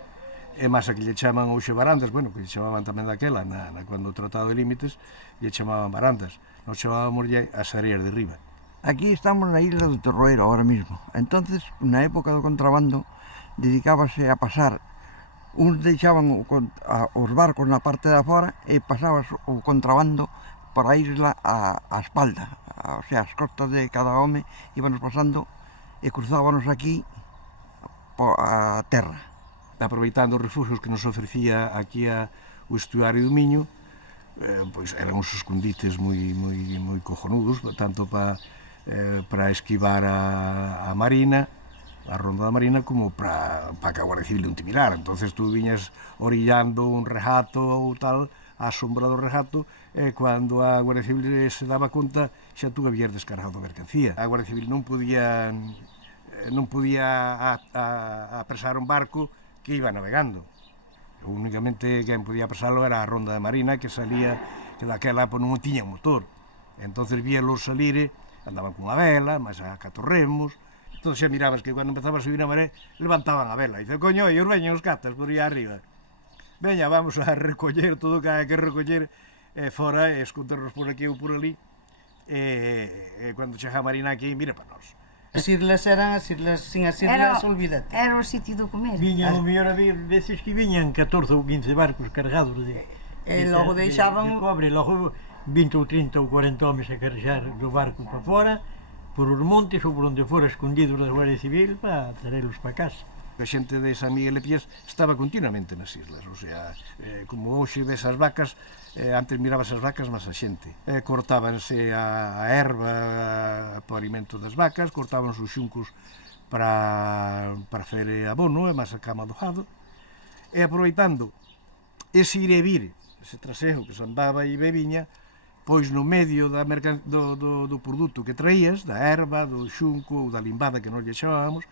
e máis a que lle chaman hoxe Barandas, bueno, que lle chamaban tamén daquela, cando o Tratado de Límites, lle chamaban Barandas. Nos chamábamos as Areas de Riba. Aquí estamos na isla do Torroeiro ahora mismo. Entonces, na época do contrabando, dedicábase a pasar, uns deixaban os barcos na parte de fora e pasabas o contrabando por a isla a espalda, o sea, as costas de cada home íbanos pasando e cruzábanos aquí a terra. Aproveitando os refugios que nos ofrecía aquí o estuario do Miño, pois eran uns escondites moi cojonudos, tanto para esquivar a Marina, a ronda da Marina, como para que a Guardia Civil non te mirara. Entonces tú viñas orillando un rejato ou tal, á sombra do rejato, e cando a Guardia Civil se daba conta, xa tú habías descargado mercancía. A Guardia Civil non podía apresar un barco que iba navegando. Únicamente quen podía pasalo era a ronda de Marina, que salía, que daquela non tiña motor. Entonces víalos salir, andaban cunha vela, máis a 4 remos. Entón xa mirabas que cando empezaba a subir a maré, levantaban a vela. E dice, coño, e os veñen os catas por aí arriba. Veña, vamos a recoller todo o que hai que recoller fora e escondernos por aquí ou por ali. E cando chega a Marina aquí, mira para nós. As islas eran as islas, sin as islas, olvídate. Era o sitio do comer. Viñan, o mellor había veces que viñan 14 ou 15 barcos cargados de logo deixaban de cobre, logo 20 ou 30 ou 40 homes a carregar do barco para fora, por os montes ou por onde fora escondidos da Guardia Civil para traelos para casa. A xente de San Miguel e Pías estaba continuamente nas islas, o sea, como hoxe desas vacas, antes mirabas as vacas, mas a xente. Cortábanse a erva para o alimento das vacas, cortábanse os xuncos para fer abono, e máis a cama do gado, e aproveitando ese ir e vir, ese traseo que se andaba e bebiña, pois no medio do produto que traías, da erva, do xunco ou da limbada que nos lle chamábamos,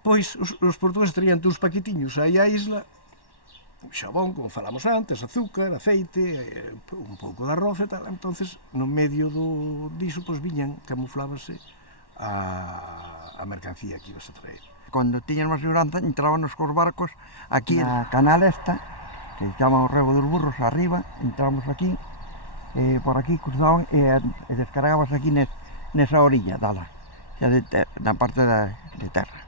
pois os portugueses traían uns paquetiños aí á isla, xabón, como falamos antes, azúcar, aceite, un pouco de arroz e tal. Entonces, no medio diso, pois viñan, camuflábase a mercancía que ibas a traer. Cando tiñan máis seguranza, entrábanos cos barcos aquí na canal esta, que chama o Rego dos Burros, arriba, entrábamos aquí, por aquí cruzaban e descargábamos aquí nesa orilla, dala, xa na parte de terra.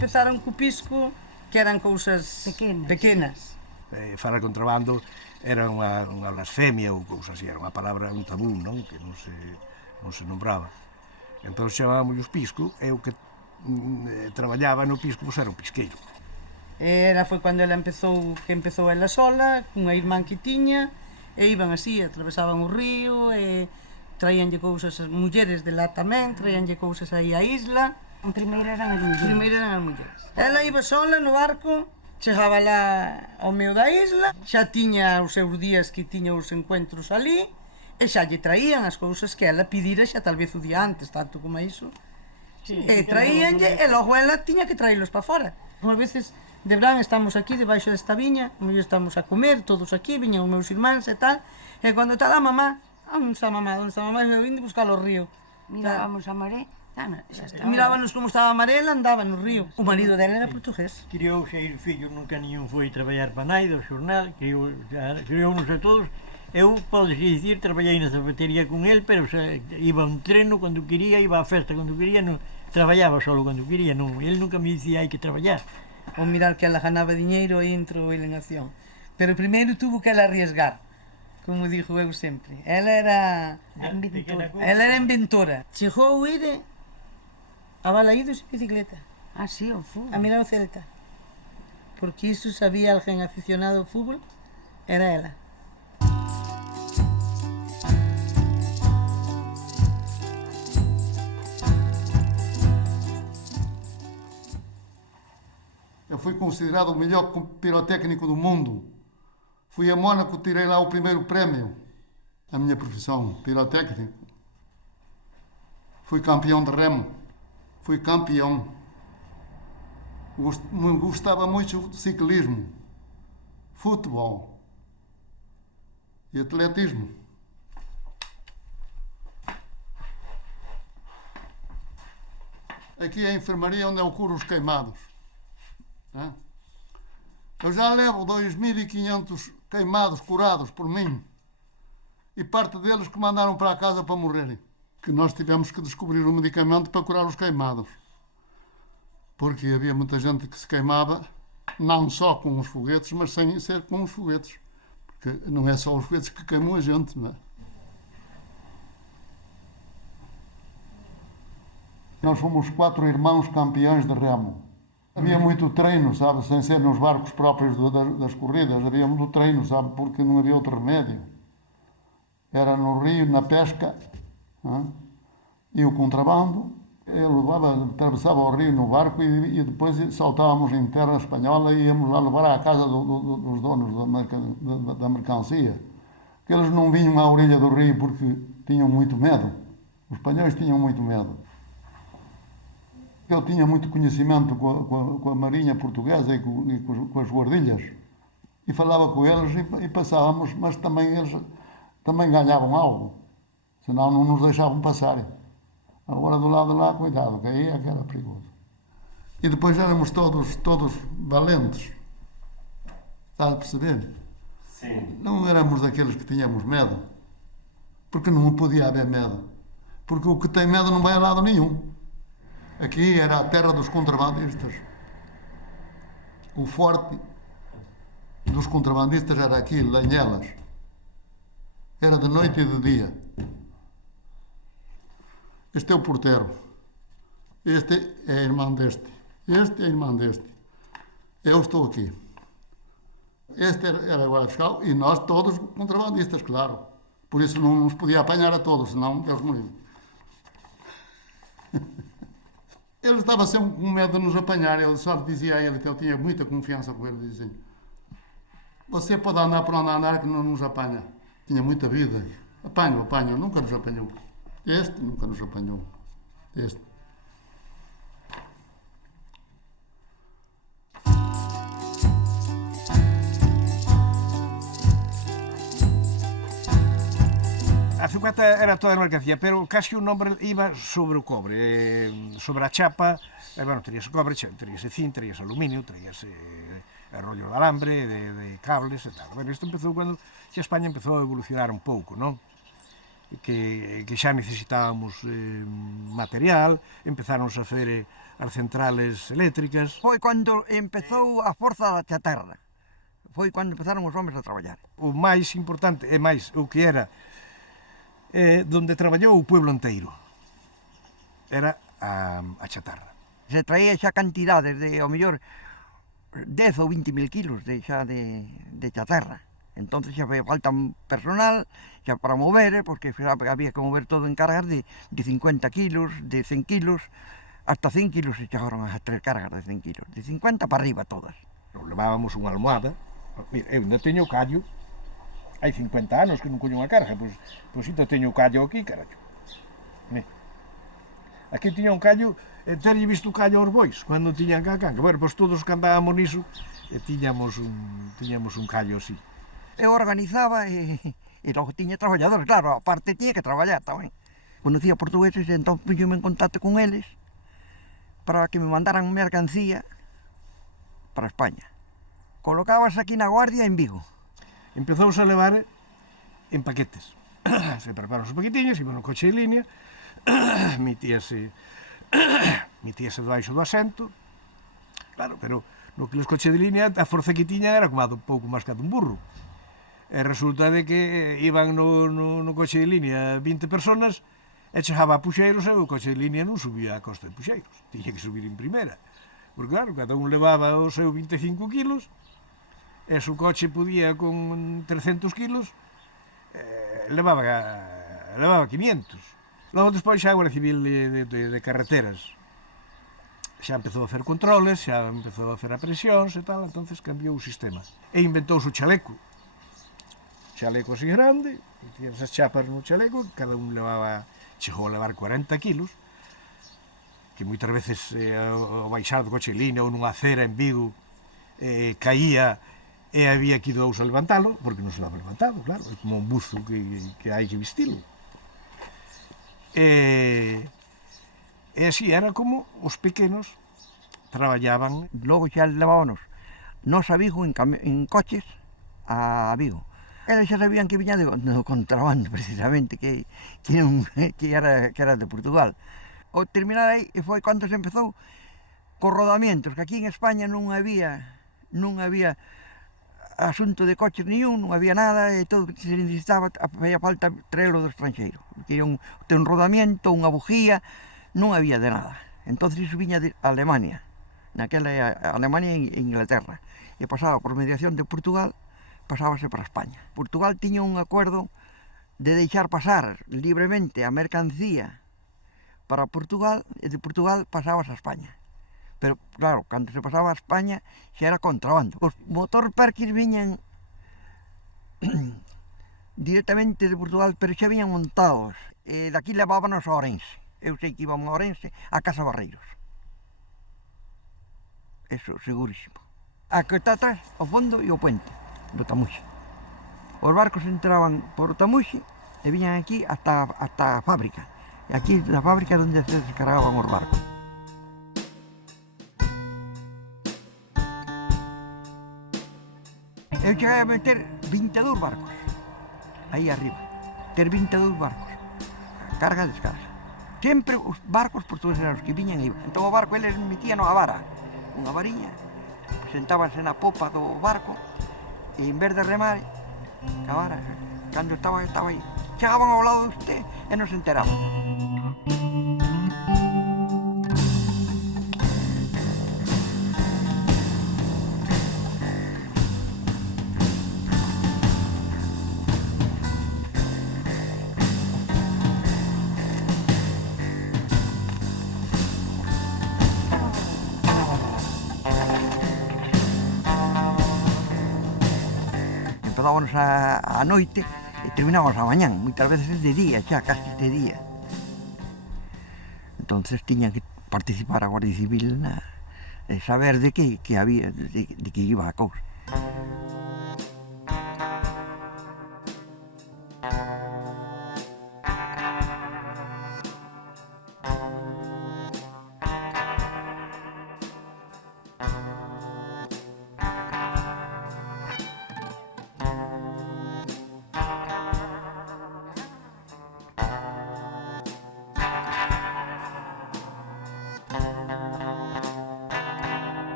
Empezaron co pisco, que eran cousas pequenas. Falar contrabando era unha blasfemia ou cousas así, era unha palabra, un tabú, non? Que non se nombraba. Entón chamábamos os pisco, e o que traballaba no pisco pois era un pisqueiro. Foi cando ela empezou ela sola, cunha irmán que tiña, e iban así, atravesaban o río, e traíanlle cousas, as mulleres de lá tamén, traíanlle cousas aí á isla. Primeiro eran as mulleres. Ela iba sola no barco, chegaba lá ao medio da isla, xa tiña os seus días que tiña os encuentros ali, e xa lle traían as cousas que ela pidira xa tal vez o día antes, tanto como iso. E traíanlle, e logo ela tiña que traílos para fora. Unhas veces de verán estamos aquí debaixo desta viña, estamos a comer todos aquí, viñan os meus irmáns e tal, e cando está lá mamá, onde está mamá, e me vinde buscar ao río. Mirábamos a maré. Mirábanos como estaba a maré, ela andaba no río. O marido dela era portugués. Criou seis fillos, nunca nenhum foi traballar para nada, o xornal, criou-nos a todos. Eu, podes dicir, trabalhei na zapatería con él, pero iba a un treino cando quería, iba a festa cando quería, non traballaba solo cando quería, non. Ele nunca me dicía hai que traballar. Ou mirar que ela ganaba diñeiro e entrou ele en acción. Pero primeiro tuvo que ela arriesgar, como dixo eu sempre. Ela era inventora. Chegou a ir a Balaídos en bicicleta. Ah, sí, o fútbol. A mirar o Celta. Porque iso sabía alguén aficionado ao fútbol, era ela. Eu fui considerado o melhor pirotécnico do mundo. Fui a Mónaco, tirei lá o primeiro prémio. A minha profissão, pirotécnico. Fui campeão de remo. Fui campeão. Gostava muito de ciclismo, futebol e atletismo. Aqui é a enfermaria onde eu curo os queimados. Eu já levo 2.500 queimados curados por mim e parte deles que mandaram para casa para morrerem. Que nós tivemos que descobrir um medicamento para curar os queimados. Porque havia muita gente que se queimava não só com os foguetes, mas sem ser com os foguetes. Porque não é só os foguetes que queimam a gente, não é? Nós fomos 4 irmãos campeões de remo. Havia muito treino, sabe, sem ser nos barcos próprios das corridas. Havia muito treino, sabe, porque não havia outro remédio. Era no rio, na pesca, e o contrabando. Eu atravessava o rio no barco e depois saltávamos em terra espanhola e íamos lá levar à casa dos donos da mercancia. Que eles não vinham à orelha do rio porque tinham muito medo. Os espanhóis tinham muito medo. Eu tinha muito conhecimento com a marinha portuguesa e com as guardilhas. E falava com eles e passávamos, mas também eles ganhavam algo. Senão não nos deixavam passar. Agora do lado de lá, cuidado, que aí é que era perigoso. E depois éramos todos valentes. Está a perceber? Sim. Não éramos daqueles que tínhamos medo. Porque não podia haver medo. Porque o que tem medo não vai a lado nenhum. Aqui era a terra dos contrabandistas. O forte dos contrabandistas era aqui, Lanhelas. Era de noite e de dia. Este é o porteiro. Este é a irmã deste. Este é a irmã deste. Eu estou aqui. Este era o guarda fiscal e nós todos contrabandistas, claro. Por isso não nos podia apanhar a todos, senão Deus me livre. Ele estava sempre com medo de nos apanhar. Ele só dizia a ele que eu tinha muita confiança com ele. Dizia assim, você pode andar por onde andar que não nos apanha. Tinha muita vida. Apanho, nunca nos apanhou. Este nunca nos apanhou. Este. A 50 era toda mercancía, pero casi o nombre iba sobre o cobre, sobre a chapa, bueno, terías cobre, terías zinc, terías aluminio, terías rollos de alambre, de cables e tal. Bueno, isto empezou cando xa España empezou a evolucionar un pouco, non? Que xa necesitábamos material, empezaron a fer as centrales eléctricas. Foi cando empezou a forza da chatarra, foi cando empezaron os homens a traballar. O máis importante é máis o que era donde traballou o pueblo inteiro, era a chatarra. Se traía xa cantidades de, ao mellor, 10 ou 20.000 kilos de chatarra. Entonces xa falta personal xa para mover, porque había que mover todo en cargas de 50 kilos, de 100 kilos, hasta 100 kilos se chegaron a 3 cargas de 100 kilos, de 50 para arriba todas. Levábamos unha almohada. Mira, eu ainda teño o callo, hai 50 anos que non coño unha carga, pois ainda teño o callo aquí, carallo. Aquí tiña un callo, terlle visto o callo aos bois, cando tiñan cacán, que, bueno, pois todos que andábamos niso, tiñamos un callo así. Eu organizaba e logo tiña traballadores, claro, aparte tiña que traballar tamén. Conocía portugueses e entón puxome en contacto con eles para que me mandaran mercancía para España. Colocabas aquí na Guardia en Vigo. Empezouse a levar en paquetes. Se preparan os paquetiños, iban no coche de línea, metíase debaixo do asento, claro, pero no que os coches de línea a forza que tiñan era como a pouco máis que a dun burro. E resulta de que iban no coche de línea 20 personas e chegaba a Puxeiros e o coche de línea non subía a costa de Puxeiros, tiña que subir en primeira. Porque claro, cada un levaba os seus 25 kilos e o coche podía con 300 kilos levaba 500. Logo despois xa a Guardia Civil de Carreteras xa empezou a hacer controles, xa empezou a hacer apresións e tal, entonces cambiou o sistema. E inventouse o chaleco. Chaleco así grande, tiñas as chapas no chaleco, cada un chegou a levar 40 kilos, que moitas veces ao baixar do coche de línea ou nunha acera en Vigo caía e había que ir dous a levantalo, porque non se daba levantado, claro, é como un buzo que hai que vestilo. E así era como os pequenos traballaban. Logo xa levábanos nos a Vigo en coches a Vigo. Eles xa sabían que viña do contrabando, precisamente, que era de Portugal. Ao terminar aí foi cando se empezou cos rodamientos, que aquí en España non había asunto de coches ningún, non había nada, e todo que se necesitaba, había falta traerlo do estranxeiro. Quería un rodamiento, unha bujía, non había de nada. Entón iso viña de Alemania, naquela Alemania e Inglaterra, e pasaba por mediación de Portugal, pasábase para España. Portugal tiña un acordo de deixar pasar libremente a mercancía para Portugal, e de Portugal pasabas a España. Pero, claro, cando se pasaba a España xa era contrabando. Os motor Perkins viñan directamente de Portugal, pero xa viñan montados. E daqui levábanos a Ourense. Eu sei que íbamos a Ourense a Casa Barreiros. Eso, segurísimo. A que está atrás, ao fondo, e o puente do Tamuxe. Os barcos entraban por o Tamuxe e viñan aquí hasta a fábrica. E aquí na fábrica é onde se descargaban os barcos. Eu cheguei a meter 22 barcos aí arriba, ter 22 barcos, carga e descarga. Sempre os barcos portugueses eran os que viñan e iban. Entón o barco eles metían a vara, unha variña, sentábanse na popa do barco e en vez de remar, a vara, cando estaba aí, chegaban ao lado de usted e non se enteraban. Empezábamos a noite e terminábamos a mañán, moitas veces de día, xa casi de día. Entonces tiña que participar a Guardia Civil e saber de que había, de que iba a cousa.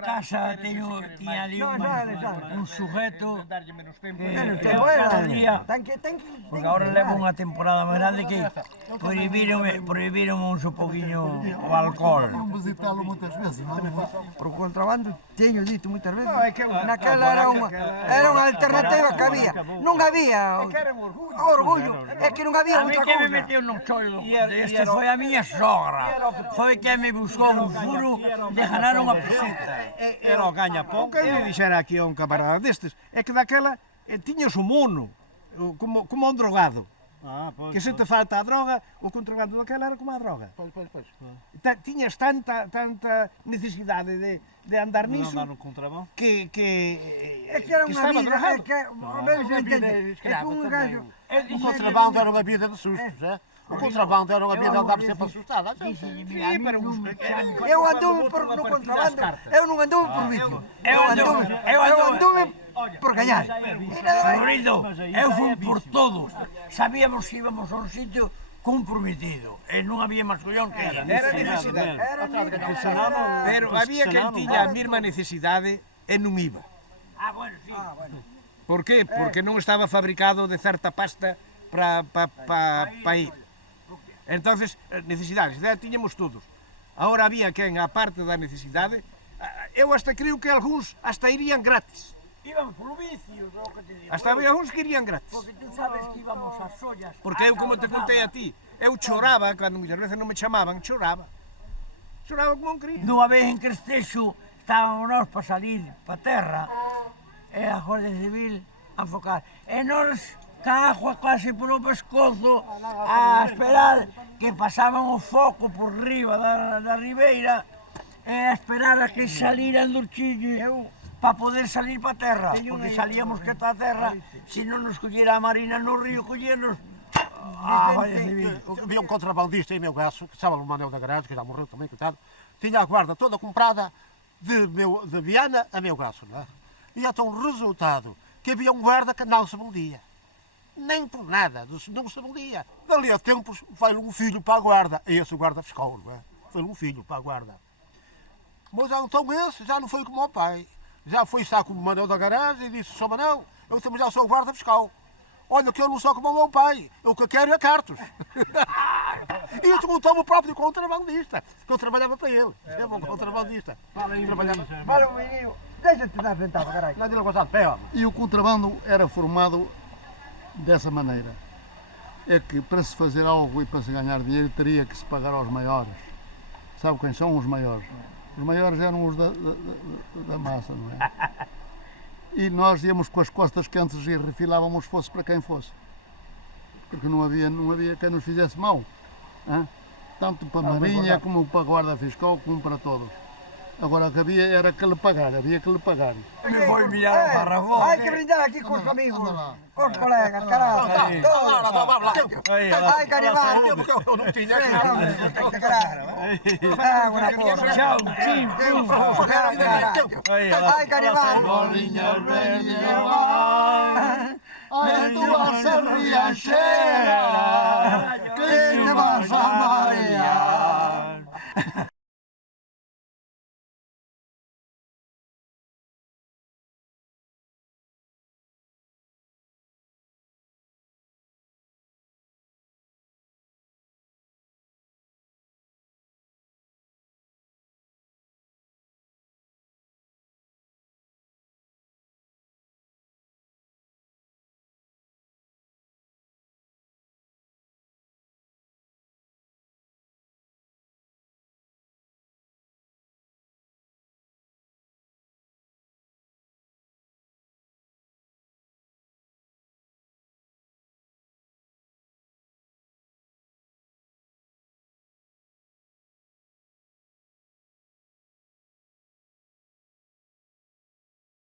casa tiña ali un sujeto que Ten cada día, que... porque agora levo unha temporada máis grande que prohibiron un poquinho o alcohol. Não visitá-lo muitas vezes, não? Por contrabando, teño dito moitas veces, naquela era unha alternativa que había. Non había orgullo, é que non había A mí outra que me cousa. meteu nun chollo deste foi a miña sogra. Foi que me buscou un furo de ganar unha peseta. Era o gaña pouco, eu lle dixera aquí a un camarada destes, é que daquela tiñas o mono, como un drogado. Que se te falta a droga, o contrabando daquela era como a droga. Tiñas tanta necesidade de andar niso que É que era unha estaba vida, drogado. é que, o meu se entende, é que un gallo... O contrabando era uma vida de sustos, é? O contrabando era uma vida de andar sempre assustado. Eu anduve no contrabando, eu non anduve por vicio. Eu anduve por gañar. Florido, eu fui por todos. Sabíamos que íbamos a un sitio comprometido e non había máis collón que era. Era necesidade. Pero había quen tiña a mesma necesidade e non iba. Bueno, sí. Por qué? Porque non estaba fabricado de certa pasta para ir. Entonces, necesidades tiñamos todos. Ahora había quen, a parte da necesidade, eu hasta creo que algúns hasta irían gratis. Íbamos polo vicio, o que te digo. Hasta había algúns que irían gratis. Porque tú sabes que íbamos ás ollas. Porque eu, como te contei a ti, eu choraba, cando muitas veces non me chamaban, choraba. Choraba como un crío. Nunha vez en Crestexo, estábamos nós para salir para terra, e a Guardia Civil a enfocar. E nós, ca agua case polo pescozo, a esperar que pasaban o foco por riba da ribeira, e a esperar a que saliran do chillo para poder salir para terra, porque salíamos que a terra, se non nos collera a Marina no río, collernos a Guardia Civil. Havia um contrabandista em meu gasto, que estava no Manel da Garagem, que já morreu também, coitado. Tinha a guarda toda comprada de Viana a meu gasto, não é? E então o resultado, que havia um guarda que não se valia. Nem por nada, não se valia. Dali a tempos, vai um filho para a guarda, e esse guarda fiscal, não é? Foi um filho para a guarda. Mas então esse já não foi como o pai. Já foi estar com o Manel da Garagem e disse: Sr. Manel, eu também já sou guarda fiscal. Olha que eu não sou como o meu pai, eu que quero é cartos. E isso contou o próprio contrabandista, que eu trabalhava para ele. É um contrabandista. Fala, menino, deixa-te dar sentado, caralho. Não adianta gostar de pé, homem. E o contrabando era formado dessa maneira. É que para se fazer algo e para se ganhar dinheiro teria que se pagar aos maiores. Sabe quem são os maiores? Os maiores eram os da massa, não é? E nós íamos com as costas quentes e refilávamos fosse para quem fosse. Porque não havia quem nos fizesse mal. Hein? Tanto para a Marinha, como para a Guarda Fiscal, como para todos. Agora o que havia era que lhe pagar, havia que lhe pagar. Me vou mirar o barragón. Hai que brindar aquí con os amigos, con os colegas, caralho. Ai, canibal. Eu não tinha. Tchau, tchim, Ai, canibal. Bolinha verde, ai, a tua riacheira.